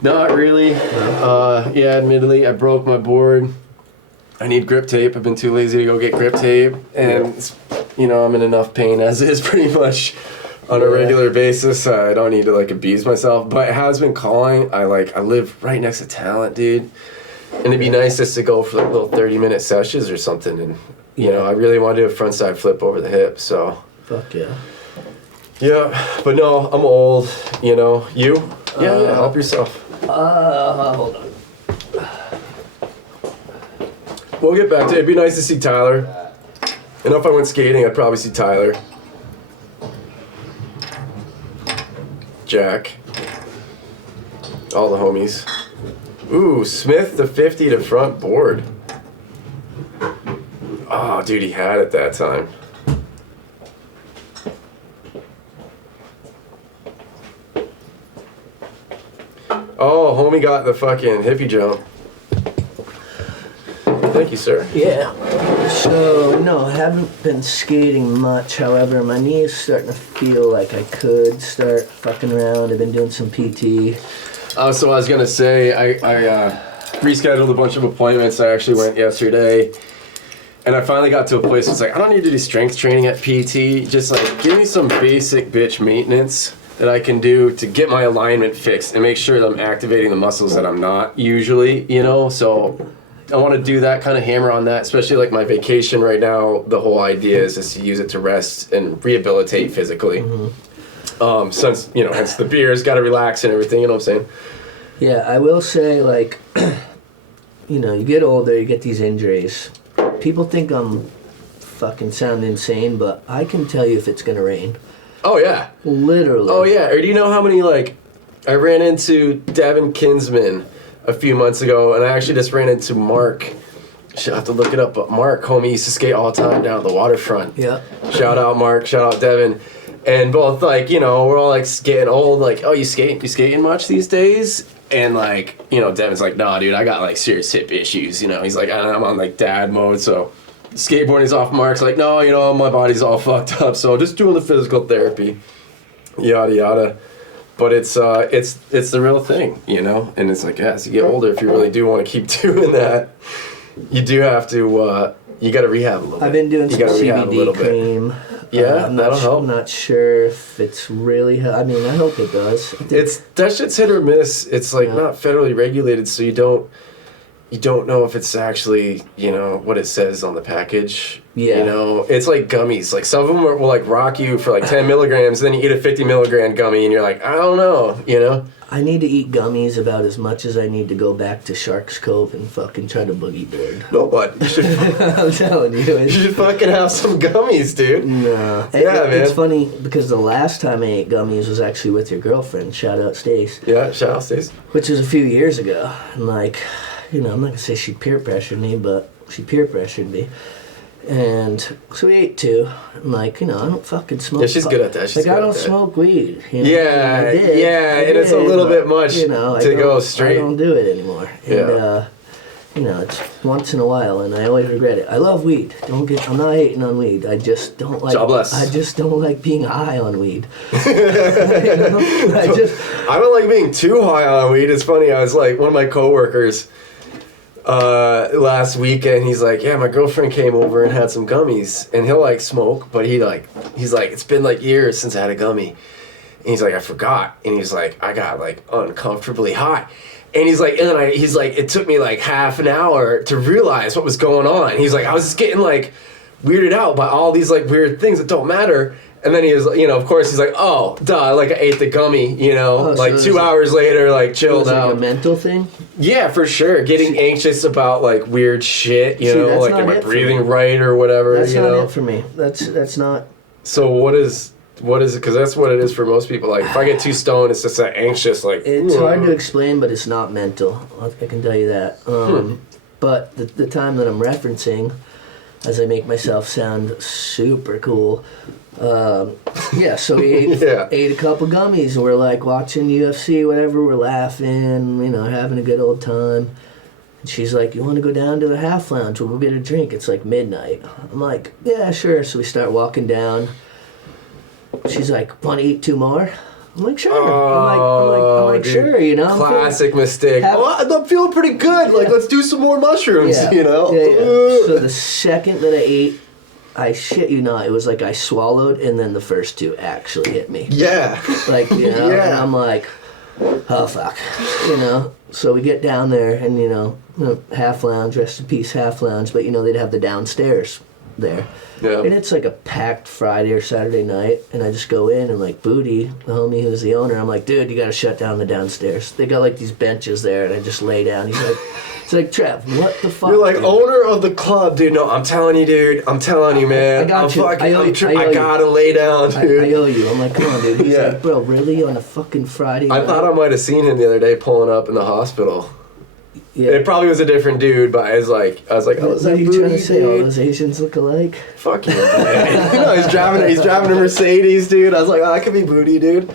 Not really. Yeah, admittedly, I broke my board. I need grip tape. I've been too lazy to go get grip tape. And, I'm in enough pain as is pretty much on a regular basis. I don't need to, abuse myself. But it has been calling. I live right next to Talent, dude. And it'd be nice just to go for like little 30-minute sessions or something. And, you know, I really want to do a front side flip over the hip, so. Fuck yeah. Yeah, but no, I'm old, you know. You? Yeah, help yourself. Hold on. We'll get back to it. It'd be nice to see Tyler. And if I went skating, I'd probably see Tyler. Jack. All the homies. Ooh, Smith the 50 to front board. Oh, dude, he had it that time. Oh, homie got the fucking hippie jump. Thank you, sir. Yeah. So, no, I haven't been skating much. However, my knee is starting to feel like I could start fucking around. I've been doing some PT. So I was going to say, I rescheduled a bunch of appointments. I actually went yesterday. And I finally got to a place where it's like, I don't need to do strength training at PT. Just like, give me some basic bitch maintenance that I can do to get my alignment fixed and make sure that I'm activating the muscles that I'm not usually, you know? So I want to do that, kind of hammer on that, especially like my vacation right now. The whole idea is just to use it to rest and rehabilitate physically. Mm-hmm. Since, you know, hence the beers, got to relax and everything, you know what I'm saying? Yeah, I will say, like, you know, you get older, you get these injuries. People think I'm fucking sound insane, but I can tell you if it's going to rain. Oh, yeah. Literally. Oh, yeah. Or do you know how many, like, I ran into Devin Kinsman a few months ago, and I actually just ran into Mark. Should have to look it up, but Mark, homie, used to skate all the time down at the waterfront. Yeah. Shout out Mark, shout out Devin. And both, like, you know, we're all, like, getting old, like, oh, you skating much these days? And, like, you know, Devin's like, nah, dude, I got, like, serious hip issues, you know? He's like, I'm on, like, dad mode, so skateboarding's off. Mark's like, no, you know, my body's all fucked up, so just doing the physical therapy, yada, yada. But it's the real thing, you know? And it's like, yeah, as you get older, if you really do want to keep doing that, you do have to, you got to rehab a little bit. I've been doing some CBD cream. Yeah, that'll help. I'm not sure if it's really. I mean, I hope it does. That shit's hit or miss. It's like not federally regulated, so you don't know if it's actually, you know, what it says on the package. Yeah. You know, it's like gummies. Like some of them will like rock you for like 10 milligrams, and then you eat a 50 milligram gummy, and you're like, I don't know, you know. I need to eat gummies about as much as I need to go back to Shark's Cove and fucking try to boogie board. No, but you should. I'm telling you. You should fucking have some gummies, dude. No. Yeah, man. It's funny because the last time I ate gummies was actually with your girlfriend. Shout out Stace. Yeah, shout out Stace. Which was a few years ago. And like, you know, I'm not gonna say she peer pressured me, but she peer pressured me. And so we ate two. I'm like, you know, I don't fucking smoke. Yeah, she's good at that. She's like, good I don't at that. Smoke weed. You know? Yeah, I did, and it's a little bit but, much you know, to go straight. I don't do it anymore. And, Yeah. you know, it's once in a while, and I always regret it. I love weed. I'm not hating on weed. I just don't like. Jobless. I just don't like being high on weed. You know? I don't like being too high on weed. It's funny. I was like, one of my coworkers last weekend, he's like, yeah, my girlfriend came over and had some gummies, and he'll like smoke, but he's like, it's been like years since I had a gummy, and he's like, I forgot, and he's like, I got like uncomfortably high, and he's like, it took me like half an hour to realize what was going on. He's like, I was just getting like weirded out by all these like weird things that don't matter. And then he was, you know, of course, he's like, oh, duh, like I ate the gummy, you know, like 2 hours later, like chilled out. Like a mental thing? Yeah, for sure. Getting anxious about like weird shit, you know, like am I breathing right or whatever, that's you know. That's not it for me. That's not. So what is it? Because that's what it is for most people. Like if I get too stoned, it's just that anxious, like. It's hard to explain, but it's not mental. I can tell you that. But the time that I'm referencing, as I make myself sound super cool. Yeah, so we ate a couple gummies, and we're like watching UFC, whatever, we're laughing, you know, having a good old time. And she's like, you want to go down to the half lounge, we'll go get a drink, it's like midnight. I'm like, yeah, sure. So we start walking down. She's like, want to eat two more? I'm like, sure. I'm like, dude, sure, you know. Classic mistake. I'm feeling pretty good. Like, let's do some more mushrooms, you know. Yeah. So the second that I ate, I shit you not, it was like I swallowed and then the first two actually hit me. Yeah. Like, you know, and I'm like, oh fuck, you know. So we get down there, and you know, half lounge, rest in peace, half lounge. But you know, they'd have the downstairs there. Yeah. And it's like a packed Friday or Saturday night, and I just go in and like Booty, the homie who's the owner, I'm like, dude, you gotta shut down the downstairs. They got like these benches there, and I just lay down. He's like, Trav, what the fuck? You're like, dude? owner of the club, dude. No, I'm telling you, dude. I'm telling you, man. I got you. I gotta lay down, dude. I owe you. I'm like, come on, dude. He's Yeah. like, bro, really? On a fucking Friday I night? thought I might have seen him the other day pulling up in the hospital. Yeah. It probably was a different dude, but I was like, oh, is What that are you Booty, trying to say? All dude? those Asians look alike? Fuck you, man. No, he's driving a Mercedes, dude. I was like, oh, that could be Booty, dude.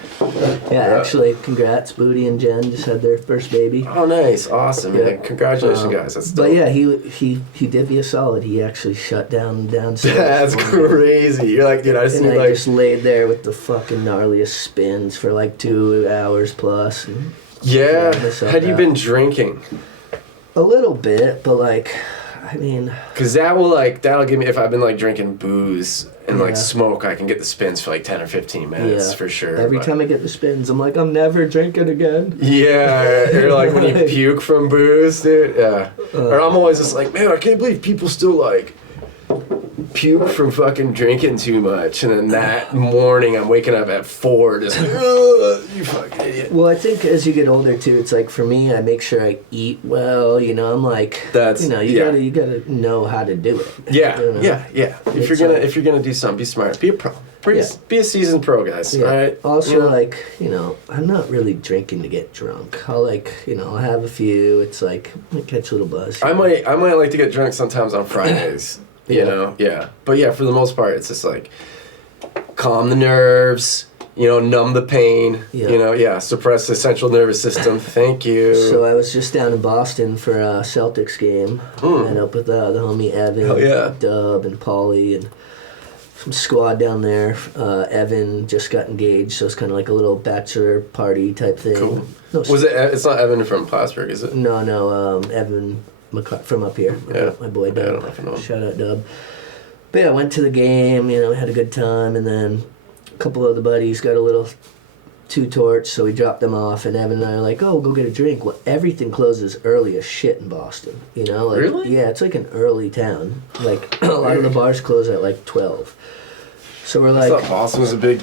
Yeah, actually, congrats. Booty and Jen just had their first baby. Oh, nice. Awesome, Yeah. man. Congratulations, guys. That's dope. But yeah, he did me a solid. He actually shut down downstairs. That's crazy. You're like, dude, I just And need I like... just laid there with the fucking gnarliest spins for like 2 hours plus. And Yeah. this up Had you that. been drinking? a little bit, but like, I mean, Because that'll give me, if I've been like drinking booze and Yeah. like smoke, I can get the spins for like 10 or 15 minutes yeah, for sure. Every but- time I get the spins, I'm like, I'm never drinking again. Yeah, or like when you puke from booze, dude. Yeah. Or I'm always just like, man, I can't believe people still like puke from fucking drinking too much. And then that morning I'm waking up at 4 just like, "Ugh, you fucking idiot. Well, I think as you get older too, it's like for me, I make sure I eat well. You know, I'm like, That's- you know, yeah. you gotta know how to do it. Yeah, you know? yeah. If It's, you're gonna do something, be smart. Be a pro. Be a seasoned pro, guys. Yeah. All right. Also, You know? like, you know, I'm not really drinking to get drunk. I'll like, you know, I'll have a few. It's like I catch a little buzz. I might like to get drunk sometimes on Fridays. You Yeah. know, yeah. But yeah, for the most part, it's just like calm the nerves. You know, numb the pain. Yeah. You know, yeah. Suppress the central nervous system. Thank you. So I was just down in Boston for a Celtics game. Met up with the homie Evan, Hell yeah. Dub, and Paulie, and some squad down there. Evan just got engaged, so it's kind of like a little bachelor party type thing. Cool. No, Was it? It's not Evan from Plattsburgh, is it? No, Evan from up here. Yeah. My boy Yeah, I don't Dub. know if I know him. Shout out Dub. But yeah, I went to the game, you know, had a good time, and then a couple of the buddies got a little too torch, so we dropped them off, and Evan and I are like, oh, go get a drink. Well, everything closes early as shit in Boston, you know? Like, Really? Yeah, it's like an early town. Like, a lot of the bars close at like 12. So we're I like, thought Boston was a big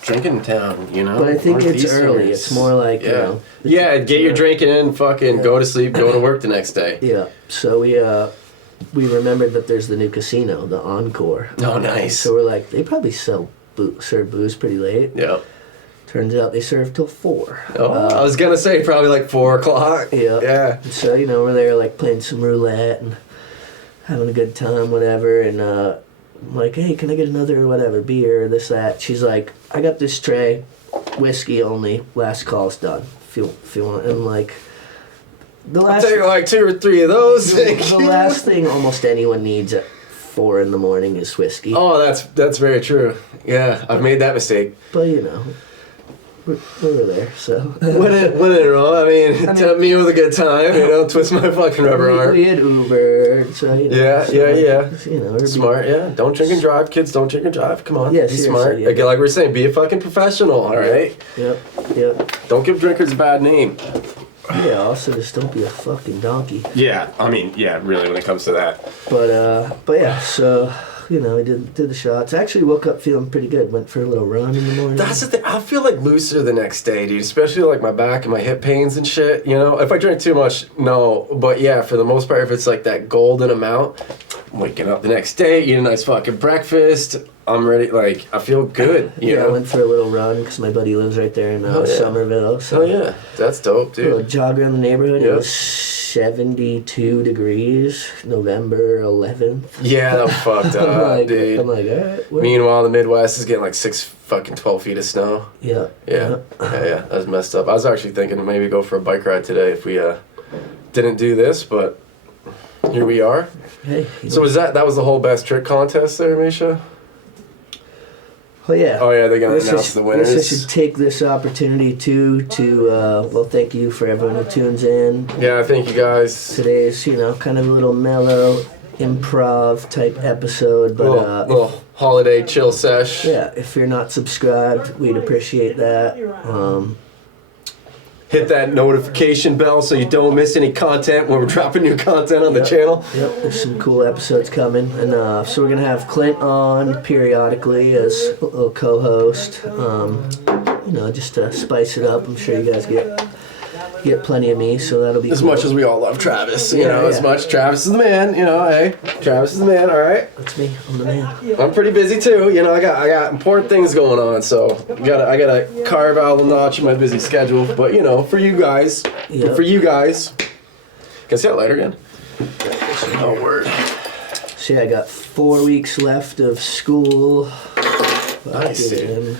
drinking town, you know? but I think it's Northeasterners. early. It's more like, Yeah. you know. Yeah, get your drinking in, fucking go to sleep, go to work the next day. Yeah, so we remembered that there's the new casino, the Encore. Oh, nice. So we're like, they probably serve booze pretty late. Yeah. Turns out they serve till 4. Oh, I was gonna say probably like 4 o'clock. Yeah. Yeah. So, you know, we're there like playing some roulette and having a good time, whatever. And I'm like, hey, can I get another whatever, beer, this, that? She's like, I got this tray, whiskey only, last call's done. If you want. And I'm like, the I'll last, take like 2 or 3 of those. Thank the you. last thing almost anyone needs at 4 in the morning is whiskey. Oh, that's very true. Yeah, I've made that mistake. But, you know, we were there, so. When it wrong. I mean, to me with a good time, you know, twist my fucking rubber arm. We had Uber, so, you know. Yeah. You know, we're Smart, yeah. Don't drink and drive, kids. Don't drink and drive. Come on, Yeah, be seriously, smart. yeah. Again, like we were saying, be a fucking professional. All right. Yep. Don't give drinkers a bad name. Yeah, also just don't be a fucking donkey. Yeah, I mean, yeah, really, when it comes to that. But yeah, so, you know, we did the shots. I actually woke up feeling pretty good. Went for a little run in the morning. That's the thing. I feel like looser the next day, dude. Especially like my back and my hip pains and shit. You know, if I drink too much, no. But yeah, for the most part, if it's like that golden amount, I'm waking up the next day, eat a nice fucking breakfast. I'm ready. Like I feel good. You I know. went for a little run because my buddy lives right there in Oh, yeah. Somerville. So Oh yeah, that's dope, a little dude. jog around the neighborhood. Yeah. It was 72 degrees, November 11th. Yeah, that fucked up, I'm dude. like, all right. Meanwhile, the Midwest is getting like 12 feet of snow. Yeah. Yeah, that's messed up. I was actually thinking maybe go for a bike ride today if we didn't do this, but here we are. Hey. So that was the whole best trick contest there, Misha? Oh yeah. Oh yeah, they're gonna Guess announce the I guess I winners. should take this opportunity to well, thank you for everyone who tunes in. Yeah, thank you guys. Today's, you know, kind of a little mellow improv type episode, but Little holiday chill sesh. yeah, if you're not subscribed, we'd appreciate that. hit that notification bell so you don't miss any content when we're dropping new content on the channel. Yep, there's some cool episodes coming, and so we're gonna have Clint on periodically as a little co-host. Just to spice it up. I'm sure you guys get plenty of me, so that'll be As cool. much as we all love Travis, Yeah. as much. Travis is the man, hey, Travis is the man, all right. That's me. I'm the man. I'm pretty busy too, I got important things going on, so I gotta carve out a notch in my busy schedule. But for you guys, Yeah. can I see that lighter again? Oh word. So yeah, I got 4 weeks left of school. Nice, dude. Fucking-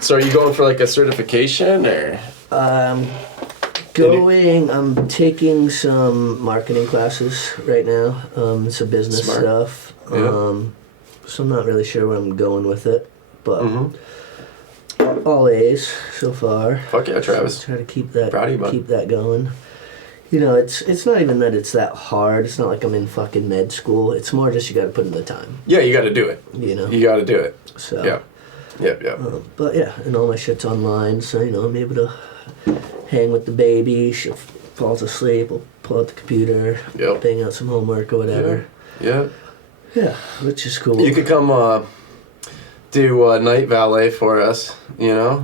So are you going for like a certification or? I'm taking some marketing classes right now. Some business Smart. stuff. Yeah. So I'm not really sure where I'm going with it, but Mm-hmm. all A's so far. Fuck yeah, Travis. Try to keep that Proud of you, bud. keep that going. It's not even that it's that hard. It's not like I'm in fucking med school. It's more just you got to put in the time. Yeah, you got to do it. You got to do it. So. Yeah. Yep. But yeah, and all my shit's online, so I'm able to hang with the baby. She falls asleep. We'll pull out the computer, Yep. bang out some homework or whatever. Yeah. Yeah, which is cool. You could come do night valet for us.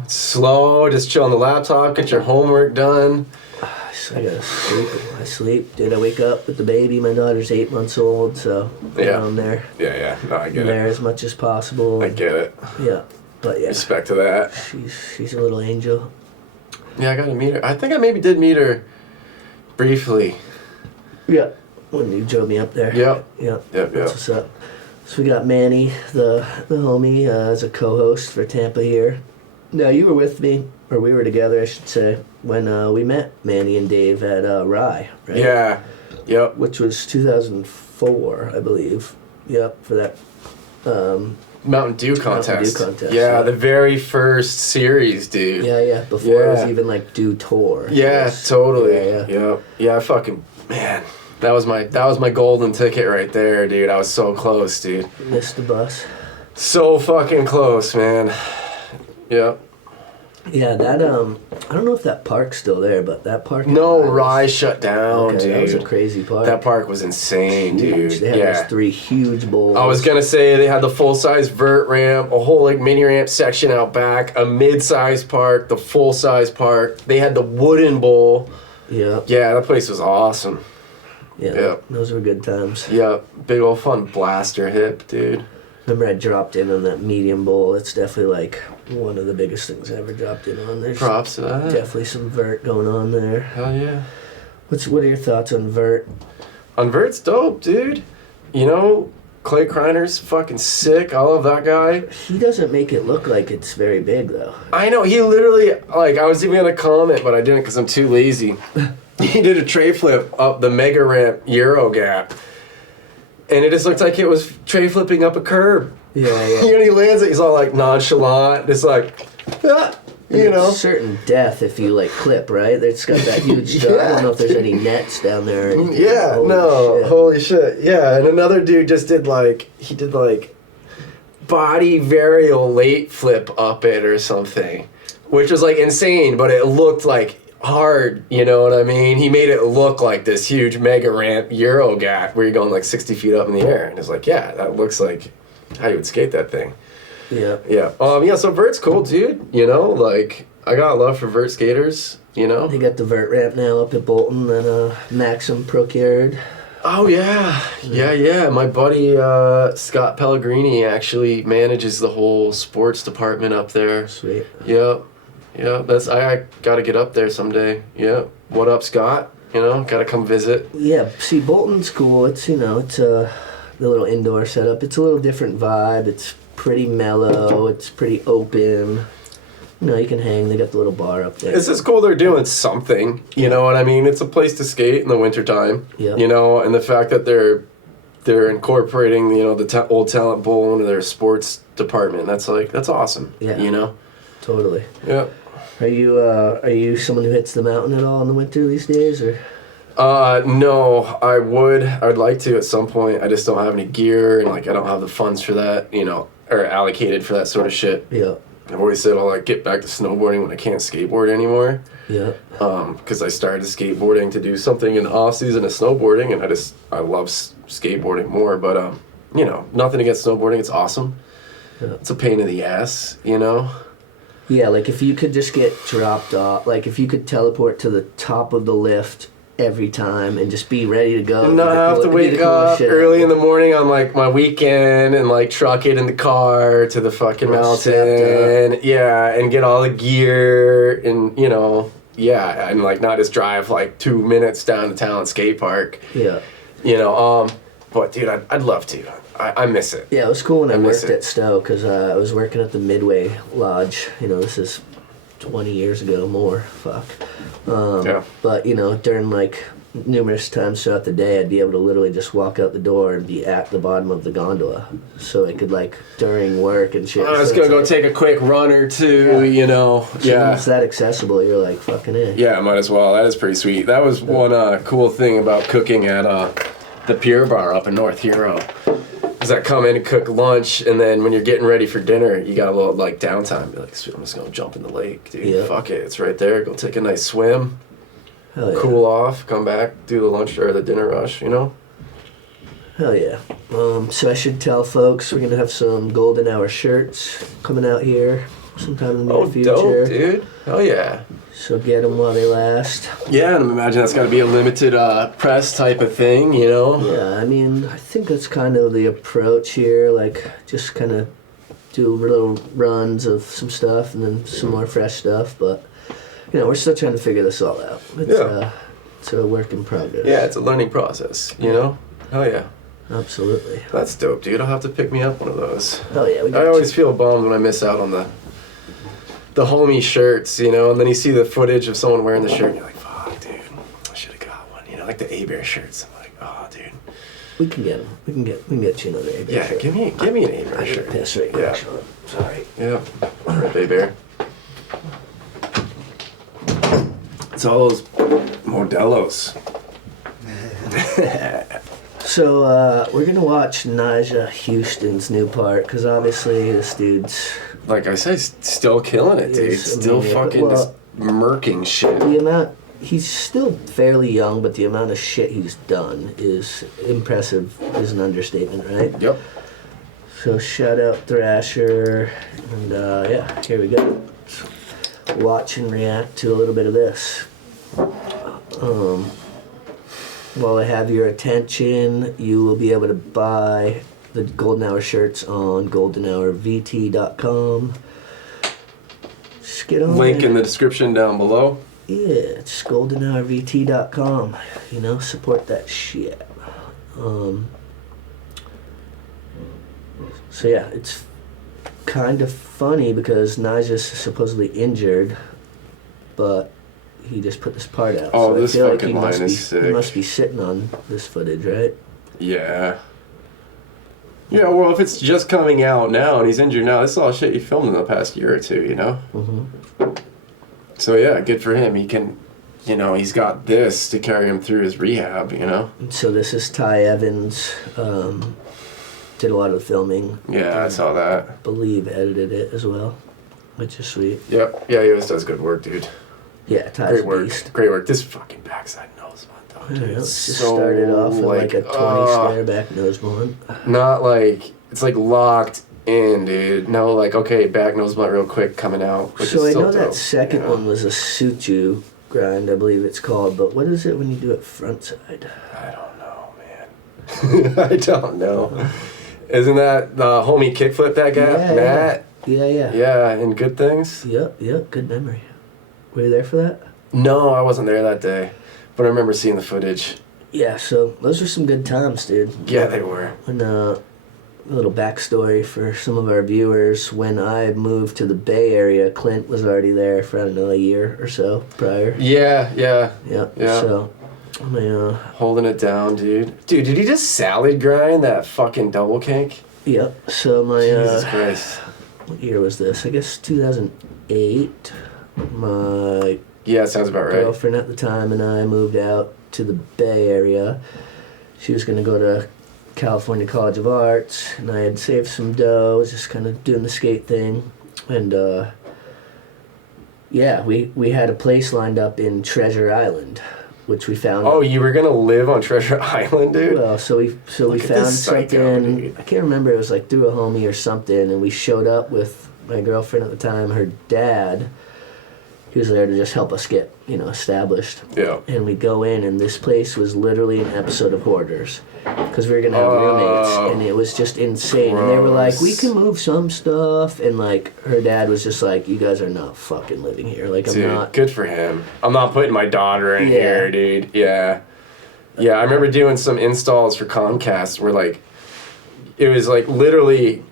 Slow, just chill on the laptop, get your homework done. I gotta sleep. I sleep. Dude, I wake up with the baby. My daughter's 8 months old, so I'm there. Yeah. No, I get there it. as much as possible. I get it. Yeah, but yeah, Respect to that. she's a little angel. Yeah, I got to meet her. I think I maybe did meet her briefly. Yeah, when you drove me up there. Yep. Yep. Yep. That's what's up. So we got Manny, the homie, as a co-host for Tampa here. Now you were with me, or we were together, I should say, when we met Manny and Dave at Rye, right? Yeah. Yep. Which was 2004, I believe. Yep, for that. Mountain Dew contest. contest, Yeah, yeah. the very first series, dude. Yeah. Before it was Yeah. even like Dew Tour. Yeah, Yes. totally. Yeah. Yep. Yeah, I fucking man. That was my golden ticket right there, dude. I was so close, dude. Missed the bus. So fucking close, man. Yep. Yeah, that I don't know if that park's still there, but that park. No, was- Rye shut down, Okay, dude. that was a crazy park. That park was insane, dude. They had those 3 huge bowls. I was gonna say they had the full-size vert ramp, a whole like mini ramp section out back, a mid-size park, the full-size park. They had the wooden bowl. Yeah. Yeah, that place was awesome. Yeah. Yeah. Those were good times. Yeah, big old fun blaster hip, dude. Remember I dropped in on that medium bowl. It's definitely like one of the biggest things I ever dropped in on. There's Props to that. definitely some vert going on there. Hell yeah. What are your thoughts on vert? On vert's dope, dude. Clay Kreiner's fucking sick. I love that guy. He doesn't make it look like it's very big though. I know, he literally, I was even gonna comment, but I didn't because I'm too lazy. He did a tray flip up the mega ramp Euro gap. And it just looked like it was tray flipping up a curb. Yeah. He lands it, he's all like nonchalant, just like, ah, It's a certain depth if you like clip, right? It's got that huge. I don't know if there's any nets down there. Or anything. Yeah, holy shit. Yeah, and another dude just did body varial late flip up it or something, which was like insane, but it looked like hard, you know what I mean? He made it look like this huge mega ramp Euro gap where you're going like 60 feet up in the air. And it's like, yeah, that looks like how you would skate that thing. Yeah. Yeah, so vert's cool, dude. I got love for vert skaters, They got the vert ramp now up at Bolton that Maxim procured. Oh, yeah. Yeah. My buddy, Scott Pellegrini, actually manages the whole sports department up there. Sweet. Yep. I gotta get up there someday. Yep. What up, Scott? Gotta come visit. Yeah, see, Bolton's cool. It's, it's the little indoor setup. It's a little different vibe. It's pretty mellow. It's pretty open. You can hang. They got the little bar up there. It's just cool they're doing something. You know what I mean? It's a place to skate in the wintertime. Yeah. And the fact that they're incorporating, the old talent bowl into their sports department. That's awesome. Yeah. Totally. Yeah. Are you someone who hits the mountain at all in the winter these days, or? No, I'd like to at some point. I just don't have any gear, and I don't have the funds for that, or allocated for that sort of shit. Yeah. I've always said I'll like get back to snowboarding when I can't skateboard anymore. Yeah. Because I started skateboarding to do something in the off season of snowboarding, and I love skateboarding more. But you know, nothing against snowboarding. It's awesome. Yeah. It's a pain in the ass, you know. Yeah, like if you could just get dropped off, like if you could teleport to the top of the lift every time and just be ready to go. And not have to wake up early in the morning on like my weekend and like truck it in the car to the fucking mountain. Yeah, and get all the gear and, you know, yeah, and like not just drive like 2 minutes down to town skate park. Yeah. You know, but dude, I'd love to. I miss it. Yeah, it was cool when I miss worked at Stowe because I was working at the Midway Lodge. You know, this is 20 years ago, more. Fuck. Yeah. But, you know, during like numerous times throughout the day, I'd be able to literally just walk out the door and be at the bottom of the gondola. So I could, like, during work and shit. I was going to go take a quick run or two, you know. So it's that accessible, you're like, fucking in. Yeah, might as well. That is pretty sweet. That was one cool thing about cooking at the Pier Bar up in North Hero. Is I come in and cook lunch, and then when you're getting ready for dinner, you got a little like downtime. Be like, sweet, I'm just gonna jump in the lake, dude. Yeah. Fuck it, it's right there. Go take a nice swim, Hell yeah. cool off, come back, do the lunch or the dinner rush. You know. Hell yeah. So I should tell folks we're gonna have some golden hour shirts coming out here sometime in the near future. Dope, dude. Hell yeah. So get them while they last. Yeah, and I imagine that's got to be a limited press type of thing, you know. Yeah, I mean, I think that's kind of the approach here. Like, just kind of do little runs of some stuff and then some more fresh stuff. But, you know, we're still trying to figure this all out. It's a work in progress. Yeah, it's a learning process, you know. Hell yeah. Absolutely. That's dope, dude. I'll have to pick me up one of those. Hell yeah. I always feel bummed when I miss out on the homie shirts, you know, and then you see the footage of someone wearing the shirt and you're like, fuck, dude, I should have got one, you know, like the A-Bear shirts. I'm like, oh, dude. We can get them. We can get you another A-Bear Yeah, shirt. give me an A-Bear I shirt. got piss right now, Yeah. Sean. Sorry. Yeah. Rip A-Bear. It's all those Modelos. So, we're going to watch Nyjah Huston's new part, because obviously this dude's... Like I say, still killing it, dude. Yes, I Still mean, fucking well, just murking shit. The amount... He's still fairly young, but the amount of shit he's done is impressive, is an understatement, right? Yep. So shout out Thrasher, and yeah, here we go. Watch and react to a little bit of this. While I have your attention, you will be able to buy the Golden Hour shirts on goldenhourvt.com. Just get on Link there. in the description down below. Yeah, it's goldenhourvt.com. You know, support that shit. So yeah, it's kind of funny because Nyjah's supposedly injured, but he just put this part out. Oh, so this I feel fucking like line is sick. He must be sitting on this footage, right? Yeah. Yeah, well, if it's just coming out now and he's injured now, this is all shit you filmed in the past year or two, you know? Mm-hmm. So, yeah, good for him. He can, you know, he's got this to carry him through his rehab, you know? So this is Ty Evans. Did a lot of the filming. Yeah, I saw that. I believe edited it as well, which is sweet. Yep. Yeah, he always does good work, dude. Yeah, Ty's Great a work. beast. Great work. This fucking backside nose one, though, I dude. don't know, It's just so, started off with like a 20 uh, stare back nose blunt. Not like, it's like locked in, dude. No, like, okay, back nose blunt real quick coming out. Which So is I know dope, that second you know? one was a suchu grind, I believe it's called, but what is it when you do it front side? I don't know, man. I don't know. Isn't that the homie kickflip that guy? Yeah, Matt? Yeah. Yeah, in Good Things? Yep, good memory. Were you there for that? No, I wasn't there that day. But I remember seeing the footage. Yeah, so those were some good times, dude. Yeah, they were. When, a little backstory for some of our viewers. When I moved to the Bay Area, Clint was already there for, I don't know, a year or so prior. Yeah. Yep. Yeah. So, Holding it down, dude. Dude, did he just salad grind that fucking double cake? Yep. So my, Jesus Christ. what year was this? I guess 2008. My Yeah, it sounds about right. girlfriend at the time and I moved out to the Bay Area. She was going to go to California College of Arts, and I had saved some dough, was just kind of doing the skate thing. And yeah, we had a place lined up in Treasure Island, which we found. Oh, you were gonna live on Treasure Island, dude? Well, so we Look at found this psycho, something. dude. I can't remember. It was like through a homie or something, and we showed up with my girlfriend at the time, her dad. He was there to just help us get, established. Yeah. And we go in, and this place was literally an episode of Hoarders, because we were gonna have roommates, and it was just insane. And they were like, "We can move some stuff," and like her dad was just like, "You guys are not fucking living here. Like, I'm Dude, not." good for him. I'm not putting my daughter in here, dude. Yeah. Yeah, I remember doing some installs for Comcast where, like, it was, like, literally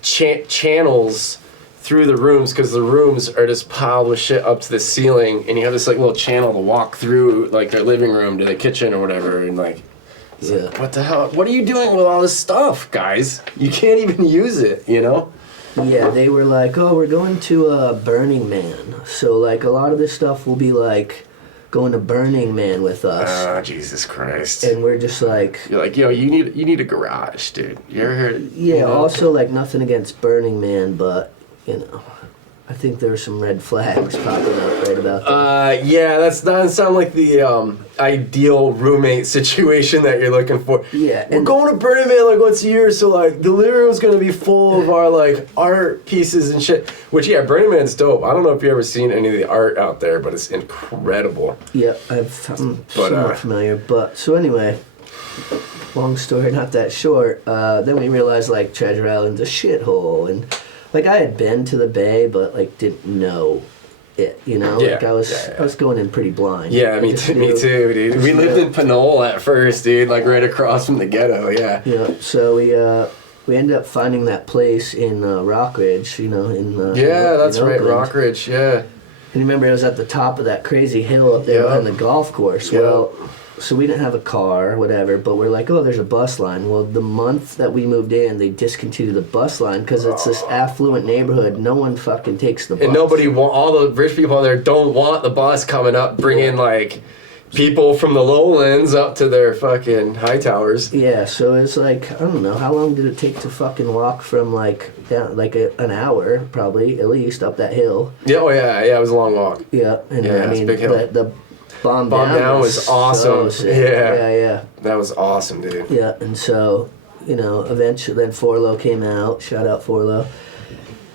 channels through the rooms, because the rooms are just piled with shit up to the ceiling, and you have this, like, little channel to walk through, like, their living room to the kitchen or whatever, and, like, it's like, what the hell? What are you doing with all this stuff, guys? You can't even use it, Yeah, they were like, "Oh, we're going to Burning Man, so like a lot of this stuff will be like going to Burning Man with us." Oh, Jesus Christ. And we're just like, You're like, yo, you need a garage, dude. You ever heard? yeah. Also, like nothing against Burning Man, but I think there were some red flags popping up right about that. Yeah, that doesn't sound like the ideal roommate situation that you're looking for. Yeah, We're and- going to Burning Man like once a year, so like the living room's gonna be full of our like art pieces and shit. Which Burning Man's dope. I don't know if you ever seen any of the art out there, but it's incredible. Yeah, I'm somewhat familiar. But so anyway, long story not that short. Then we realized like Treasure Island's a shithole, and like I had been to the Bay, but like didn't know it. Like I was going in pretty blind. Yeah, me too, dude. We lived in Pinole at first, dude, like right across from the ghetto. Yeah. Yeah. So we ended up finding that place in Rockridge. Yeah, that's in right, Oakland. Rockridge. Yeah. And remember, it was at the top of that crazy hill up there behind the golf course. Yeah. Well, so we didn't have a car or whatever, but we're like, oh, there's a bus line. Well, the month that we moved in, they discontinued the bus line because it's this affluent neighborhood. No one fucking takes the bus. And all the rich people out there don't want the bus coming up, bringing like people from the lowlands up to their fucking high towers. Yeah, so it's like, I don't know, how long did it take to fucking walk from like down, like an hour, probably, at least, up that hill? Yeah, it was a long walk. Yeah, and Yeah, I mean, it's a big hill. the bomb Down was awesome. So sick. Yeah. That was awesome, dude. Yeah, and so, eventually then Forlo came out. Shout out Forlo.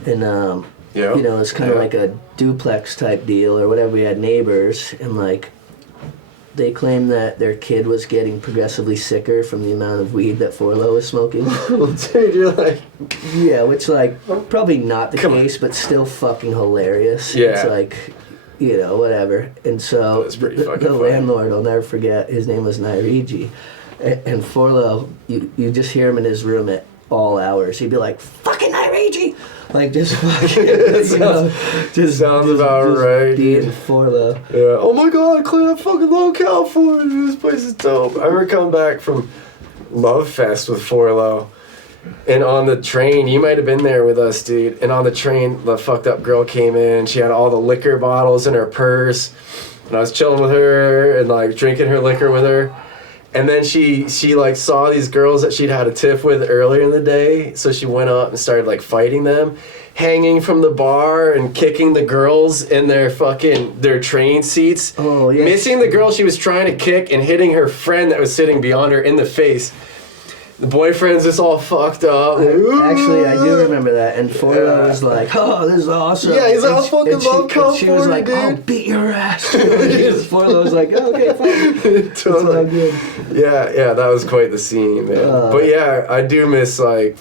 And, it's kind of like a duplex type deal or whatever. We had neighbors, and like, they claimed that their kid was getting progressively sicker from the amount of weed that Forlo was smoking. Dude, you're like... Yeah, which, like, probably not the case, but still fucking hilarious. Yeah. It's like, whatever. And so That's pretty the fucking funny. landlord, I'll never forget, his name was Nyjah. And Forlo, you just hear him in his room at all hours. He'd be like, "Fucking Nyjah!" Like, just fucking, Sounds about right. Being Forlo. Yeah. Oh my God, Clint, I fucking love California. This place is dope. I remember coming back from Love Fest with Forlo. And on the train, you might have been there with us, dude. And on the train, the fucked up girl came in. She had all the liquor bottles in her purse. And I was chilling with her and like drinking her liquor with her. And then she like saw these girls that she'd had a tiff with earlier in the day. So she went up and started like fighting them, hanging from the bar and kicking the girls in their train seats. Oh, yeah. Missing the girl she was trying to kick and hitting her friend that was sitting beyond her in the face. The boyfriend's just all fucked up. Actually, I do remember that. And Forlo was like, "Oh, this is awesome." Yeah, he's like, "I fucking love And she was California, like, dude." "I'll beat your ass." Forlo was like, "Oh, okay, fine." It's all Totally. good. Yeah, that was quite the scene, man. But yeah, I do miss like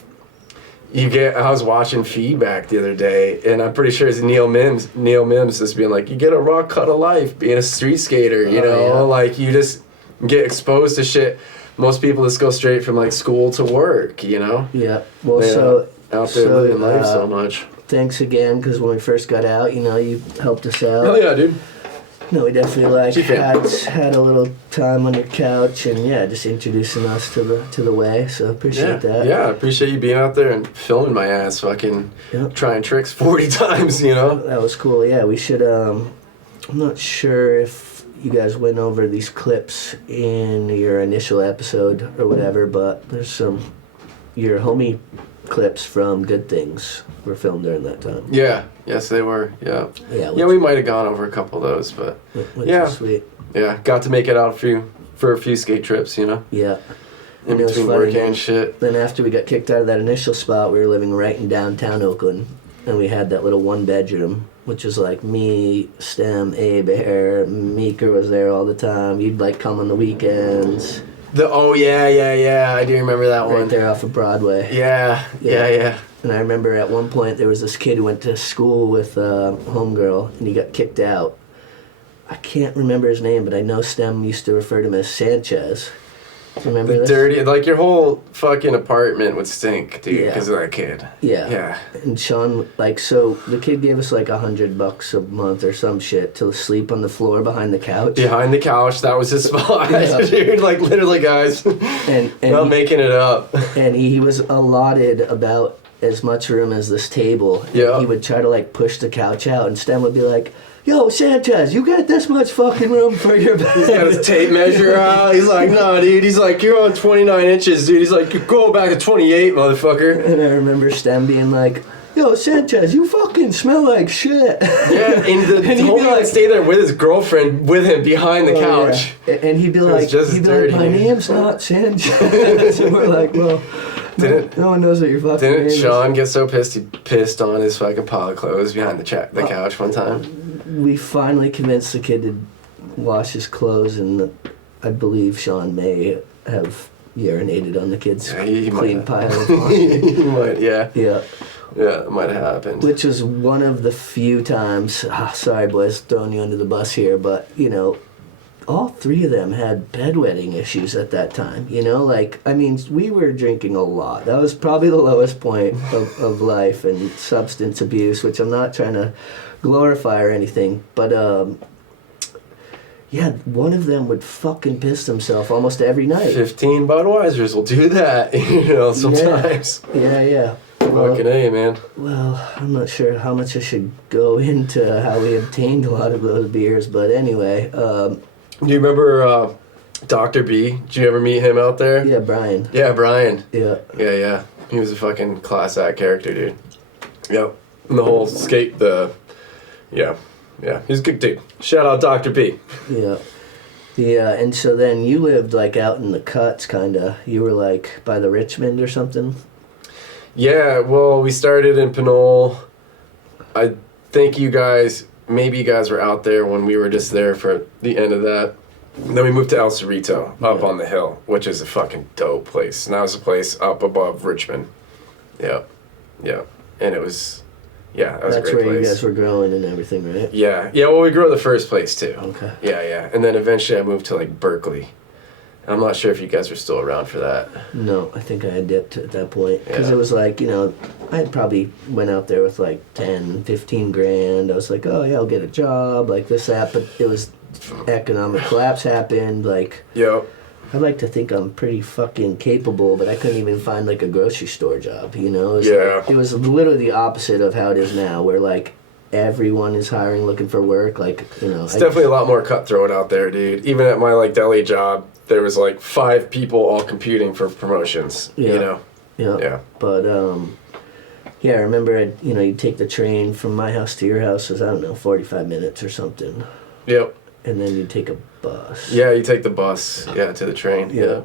I was watching Feedback the other day, and I'm pretty sure it's Neil Mims just being like, you get a raw cut of life being a street skater, Yeah. like you just get exposed to shit. Most people just go straight from like school to work, Yeah. Well, They're so out there living life so much. thanks again, because when we first got out, you helped us out. Hell yeah, dude. No, we definitely like Chief fan. had a little time on your couch, and just introducing us to the way. So appreciate that. Yeah, I appreciate you being out there and filming my ass fucking Yep. trying tricks 40 times, That was cool. Yeah, we should. I'm not sure if you guys went over these clips in your initial episode or whatever, but there's your homie clips from Good Things were filmed during that time. Yeah. Yes, they were. Yeah. Yeah, Yeah, we might have gone over a couple of those, but which yeah. is sweet. yeah, got to make it out for a few skate trips, you know, Yeah. in And it was between funny, work and shit. Then after we got kicked out of that initial spot, we were living right in downtown Oakland, and we had that little one bedroom, which was like me, Stem, Abe, Hare, Meeker was there all the time. You'd like come on the weekends. Yeah, I do remember that Right one. there off of Broadway. Yeah. And I remember at one point there was this kid who went to school with a homegirl, and he got kicked out. I can't remember his name, but I know Stem used to refer to him as Sanchez. Do you remember The this? dirty, like your whole fucking apartment would stink, dude, Yeah. because of that kid. Yeah. Yeah. And Sean, so the kid gave us like $100 a month or some shit to sleep on the floor behind the couch. Behind the couch, that was his spot, Yeah. dude. Like literally, guys. And Not making it up. And he was allotted about as much room as this table. And Yeah. he would try to like push the couch out, and Stem would be like, "Yo, Sanchez, you got this much fucking room for your bed." He's got his tape measure out. He's like, "No, dude." He's like, "You're on 29 inches, dude." He's like, "You're going back to 28, motherfucker." And I remember Stem being like, "Yo, Sanchez, you fucking smell like shit." Yeah, and the And he'd be homie like- would stay there with his girlfriend with him behind the Oh, couch. yeah. And he'd be like, just dirty. "My name's not Sanchez." And we're like, "Well, no one knows what your fucking name Didn't is." Sean get so pissed he pissed on his fucking pile of clothes behind the couch one time? We finally convinced the kid to wash his clothes, and I believe Sean may have urinated on the kid's Yeah, he clean might pile of laundry. He might, yeah. Yeah, It might have happened. which was one of the few times. Sorry, boys, throwing you under the bus here, but all three of them had bedwetting issues at that time. We were drinking a lot. That was probably the lowest point of life, and substance abuse, which I'm not trying to glorify or anything, but one of them would fucking piss himself almost every night. 15 Budweisers will do that, sometimes. Yeah. Fucking A, man. Well, I'm not sure how much I should go into how we obtained a lot of those beers, but anyway, Do you remember Dr. B? Did you ever meet him out there? yeah, Brian. Yeah, Brian. Yeah. Yeah. He was a fucking class act character, dude. Yep. And the whole skate, yeah. He's a good dude. Shout out Dr. B. Yeah. Yeah, and so then you lived like out in the cuts, kinda. You were like by the Richmond or something? Yeah, well, we started in Pinole. I think maybe you guys were out there when we were just there for the end of that. And then we moved to El Cerrito, up on the hill, which is a fucking dope place. And that was a place up above Richmond. Yeah. And it was, that was That's a great where place. you guys were growing and everything, right? Yeah, well, we grew up the first place too. Okay. Yeah. And then eventually I moved to like Berkeley. And I'm not sure if you guys were still around for that. No, I think I had dipped at that point. Because Yeah. it was like, I had probably went out there with like 10, 15 grand. I was like, oh yeah, I'll get a job, like this, that. But it was economic collapse happened. Like, Yep. I like to think I'm pretty fucking capable, but I couldn't even find like a grocery store job, It was Yeah. it was literally the opposite of how it is now, where like everyone is hiring, looking for work. Like, It's definitely a lot more cutthroat out there, dude. Even at my like deli job, there was like 5 people all competing for promotions. Yeah. Yeah. But I remember you'd take the train from my house to your house was, I don't know, 45 minutes or something. Yep. And then you'd take a bus. Yeah, you take the bus. Yeah, to the train. Yeah.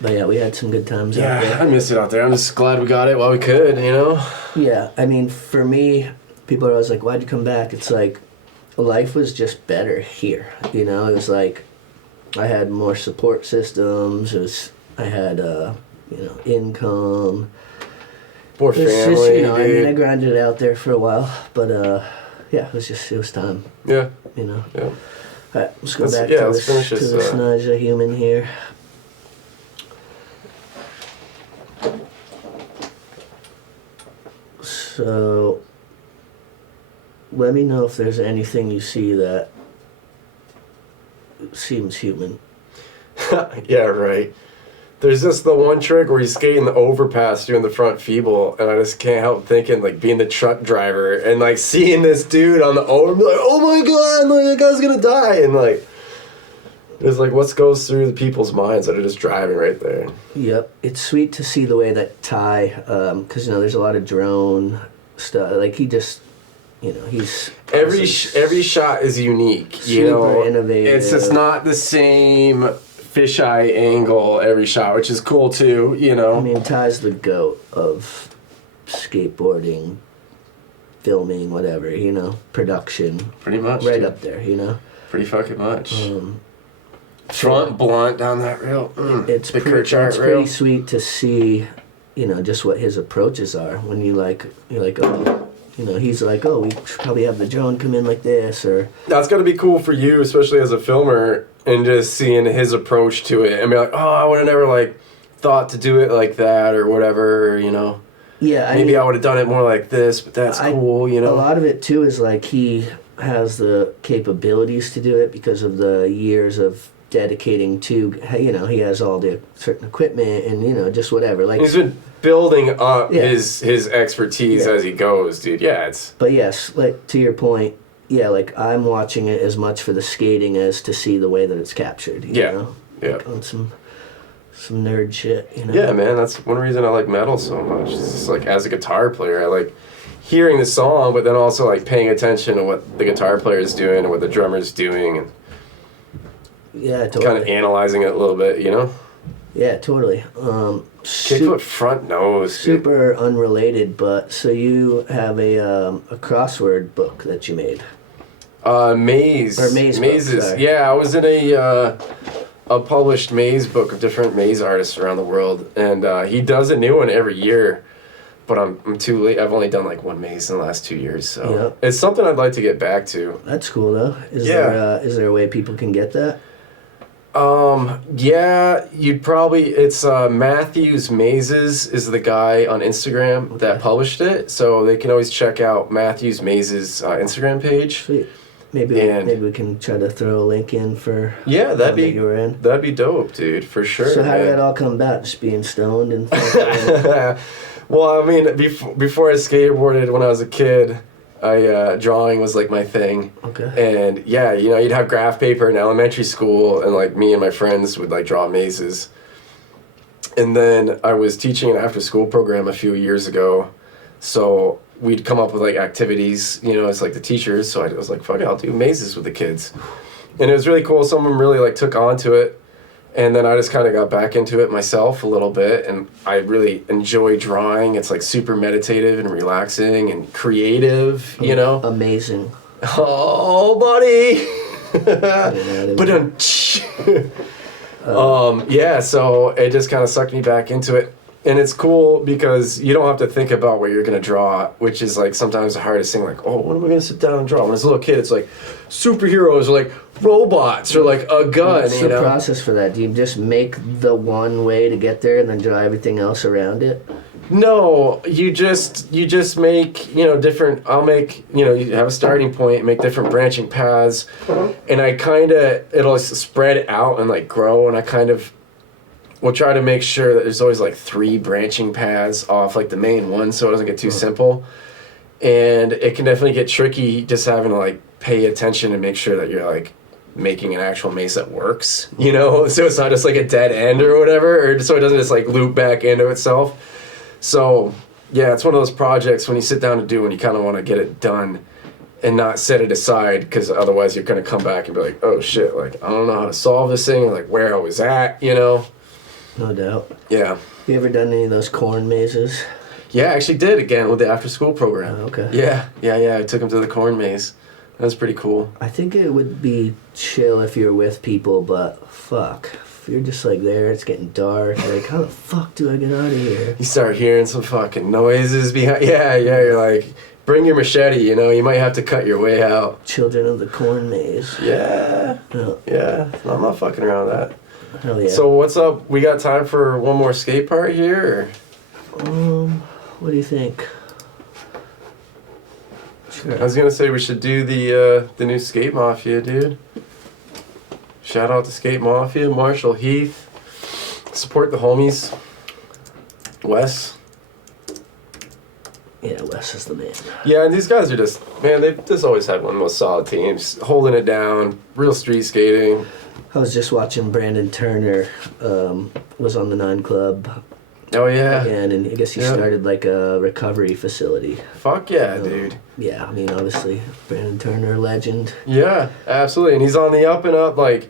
But yeah, we had some good times out Yeah, there. I miss it out there. I'm just glad we got it while we could, Yeah, I mean, for me, people are always like, why'd you come back? It's like, life was just better here. It was like, I had more support systems. I had, income. More It's just, family, I dude. grinded it out there for a while. But, it was time, Yeah. Yeah. Yeah. Alright, let's go Let's- back yeah, to let's this, finish to this, this Nyjah human here. So, let me know if there's anything you see that seems human. Yeah, right. There's just the one trick where he's skating the overpass doing the front feeble, and I just can't help thinking, like, being the truck driver and, like, seeing this dude on the over, like, oh my god, like, that guy's gonna die, and, like, It's like what goes through the people's minds that are just driving right there. Yep. It's sweet to see the way that Ty, because there's a lot of drone stuff. Like he just, he's Every shot is unique. Super innovative. It's just not the same fisheye angle every shot, which is cool too. I mean, Ty's the GOAT of skateboarding, filming, whatever. Production. Pretty much. Right dude. up there. Pretty fucking much. Front blunt down that rail. It's the pretty rail. sweet to see, just what his approaches are. When you're like, oh, he's like, oh, we should probably have the drone come in like this, or That's gotta be cool for you, especially as a filmer, and just seeing his approach to it, and be like, oh, I would have never thought to do it like that or whatever, Yeah, maybe I would have done it more like this, but that's cool, A lot of it too is like he has the capabilities to do it because of the years of dedicating to, he has all the certain equipment and just whatever. Like he's been building up his expertise as he goes, dude. Yeah, it's. But yes, like to your point, yeah, like I'm watching it as much for the skating as to see the way that it's captured. You know? Yeah. Like on some nerd shit. Yeah, man, that's one reason I like metal so much. It's just like as a guitar player, I like hearing the song, but then also like paying attention to what the guitar player is doing and what the drummer's doing, and yeah, totally. kind of analyzing it a little bit, Yeah, totally. Kickflip front nose. Super unrelated, but so you have a crossword book that you made. Maze. Or maze book, Mazes. sorry. Yeah, I was in a published maze book of different maze artists around the world, and he does a new one every year. But I'm too late. I've only done like one maze in the last 2 years, so it's something I'd like to get back to. That's cool though. Is there a way people can get that? Yeah, you'd probably, it's Matthews Mazes is the guy on Instagram that published it, so they can always check out Matthews Mazes Instagram page. Sweet. Maybe we can try to throw a link in for that'd be you were in. That'd be dope, dude, for sure. So how did that all come about? Just being stoned and Well, I mean, before I skateboarded when I was a kid, drawing was like my thing. Okay. And yeah, you'd have graph paper in elementary school, and like me and my friends would like draw mazes. And then I was teaching an after school program a few years ago, so we'd come up with like activities, it's like the teachers. So I was like, fuck it, I'll do mazes with the kids. And it was really cool. Some of them really like took on to it. And then I just kind of got back into it myself a little bit, and I really enjoy drawing. It's like super meditative and relaxing and creative, Amazing. Oh, buddy. Yeah, so it just kind of sucked me back into it. And it's cool because you don't have to think about what you're going to draw, which is like sometimes the hardest thing. Like, oh, what am I going to sit down and draw? When I was a little kid, it's like superheroes or like robots or like a gun. What's the process for that? Do you just make the one way to get there and then draw everything else around it? No, you just make, different, I'll make, you have a starting point, make different branching paths, and it'll spread out and like grow, and I kind of will try to make sure that there's always like 3 branching paths off like the main one, so it doesn't get too simple. And it can definitely get tricky just having to like pay attention and make sure that you're like making an actual maze that works, so it's not just like a dead end or whatever, or so it doesn't just like loop back into itself. So yeah, it's one of those projects when you sit down to do and you kind of want to get it done and not set it aside, because otherwise you're going to come back and be like, oh shit, like I don't know how to solve this thing, or like where I was at, No doubt. Yeah. You ever done any of those corn mazes? Yeah, I actually did again with the after school program. Oh, okay. Yeah. I took him to the corn maze. That was pretty cool. I think it would be chill if you're with people, but fuck. If you're just like there, it's getting dark, like how the fuck do I get out of here? You start hearing some fucking noises behind. Yeah, you're like, bring your machete, you might have to cut your way out. Children of the Corn Maze. Yeah. Yeah. I'm not fucking around with that. Hell yeah. So what's up? We got time for one more skate part here? What do you think? Sure. I was gonna say we should do the new Skate Mafia, dude. Shout out to Skate Mafia, Marshall Heath. Support the homies. Wes. Yeah, Wes is the man. Yeah, and these guys are just, man, they've just always had one of the most solid teams. Holding it down, real street skating. I was just watching Brandon Turner was on the 9 Club Oh yeah. again, and I guess he Yeah. started like a recovery facility. Fuck yeah, dude. Yeah, I mean, obviously, Brandon Turner, legend. Yeah, absolutely. And he's on the up and up, like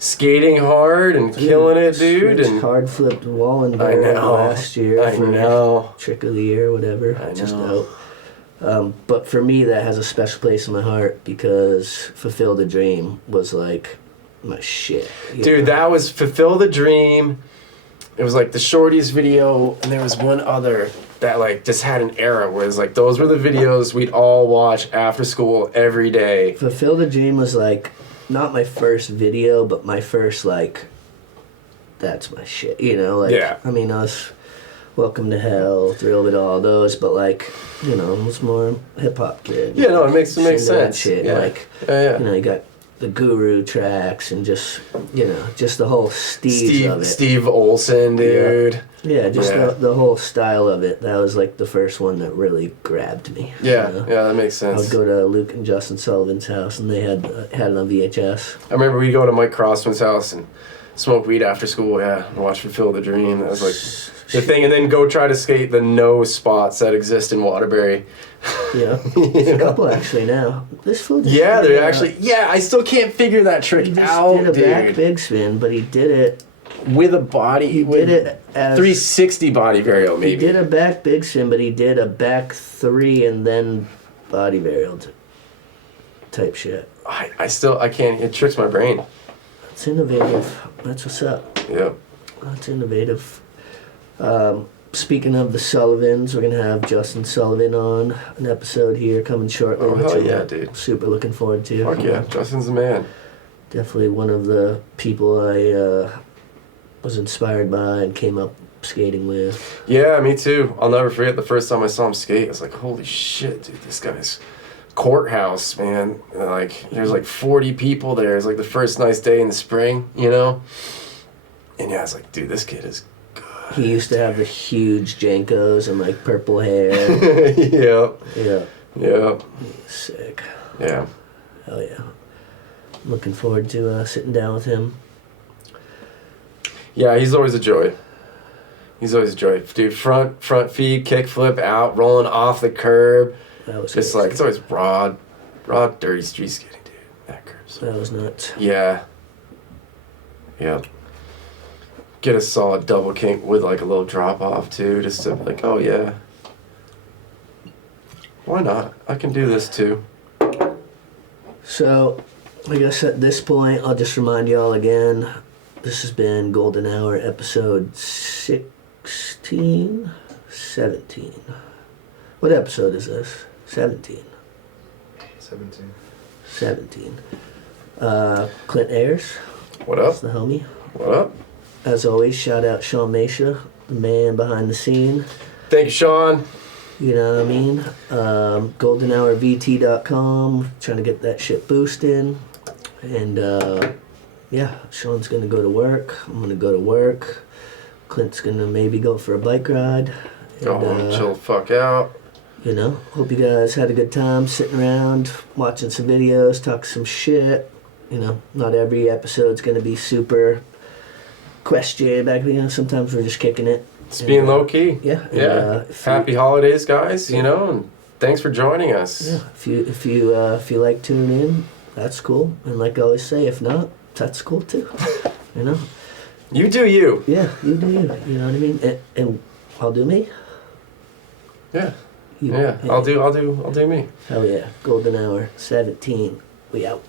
skating hard and killing it, dude. Switched And hard flipped I Wallenberg know. last year I for know. Trick of the Year, whatever. I Just know. dope. But for me, that has a special place in my heart because Fulfill the Dream was like my shit. you Dude, know? that was Fulfill the Dream. It was like the Shorties video, and there was one other that like just had an era where it's like those were the videos we'd all watch after school every day. Fulfill the Dream was like not my first video, but my first like that's my shit. You know, like Yeah. I mean, I was Welcome to Hell, Thrill with all those, but like you know, I was more hip hop kid. Yeah, no, it makes Into that sense. Shit. Yeah. Like Yeah. you know, you got the Guru tracks and just you know, just the whole Steve of it. Steve Olsen, dude. Yeah, just Yeah. The whole style of it. That was like the first one that really grabbed me. Yeah, you know? yeah, that makes I would sense. go to Luke and Justin Sullivan's house, and they had it on VHS. I remember we'd go to Mike Crossman's house and smoke weed after school, yeah, and watch Fulfill the Dream. That was like the thing, and then go try to skate the no spots that exist in Waterbury. Yeah, there's a couple actually now. This fool. Just Yeah, did, they're actually. Yeah, I still can't figure that trick He just out, did a back dude. big spin, but he did it. With a body, He with did it as 360 body varial, He maybe. did a back big spin, but he did a back 3 and then body varialed type shit. I can't. It tricks my brain. It's innovative. That's what's up. Yeah. That's innovative. Speaking of the Sullivans, we're gonna have Justin Sullivan on an episode here coming shortly. Oh, which hell I'm yeah, dude. Super looking forward to. Fuck yeah, Justin's the man. Definitely one of the people I was inspired by and came up skating with. Yeah, me too. I'll never forget the first time I saw him skate. I was like, holy shit, dude, this guy's courthouse, man. And like, there's like 40 people there. It's like the first nice day in the spring, you know? And yeah, I was like, dude, this kid is good. He used to have the huge Jankos and like purple hair. Yeah. Yeah, Yeah. sick. Yeah. Hell yeah. Looking forward to sitting down with him. Yeah, he's always a joy. He's always a joy. Dude, front feed, kick flip out, rolling off the curb. That was Just crazy. like, it's always raw, dirty street skating, dude. That curves. That was nuts. Yeah. Yeah. Get a solid double kink with like a little drop off too, just to be like, oh yeah. Why not? I can do this too. So, I guess at this point, I'll just remind y'all again, this has been Golden Hour episode 16? 17. What episode is this? 17. 17. 17. Clint Ayres, What up? that's the homie. What up? As always, shout out Sean Mesha, the man behind the scene. Thank you, Sean. You know what I mean? GoldenHourVT.com, trying to get that shit boosting. And yeah, Sean's gonna go to work. I'm gonna go to work. Clint's gonna maybe go for a bike ride. Go home, chill the fuck out. You know, hope you guys had a good time sitting around, watching some videos, talking some shit. You know, not every episode's gonna be super question back. You know, sometimes we're just kicking it. It's being low key. Yeah. And, Yeah. if you- Happy holidays, guys. You know, and thanks for joining us. Yeah, if you like tuning in, that's cool. And like I always say, if not, that's cool too. You know. You do you. Yeah, you do you. You know what I mean? And I'll do me. Yeah. You, Yeah. I'll do me. Hell yeah. Golden Hour 17. We out.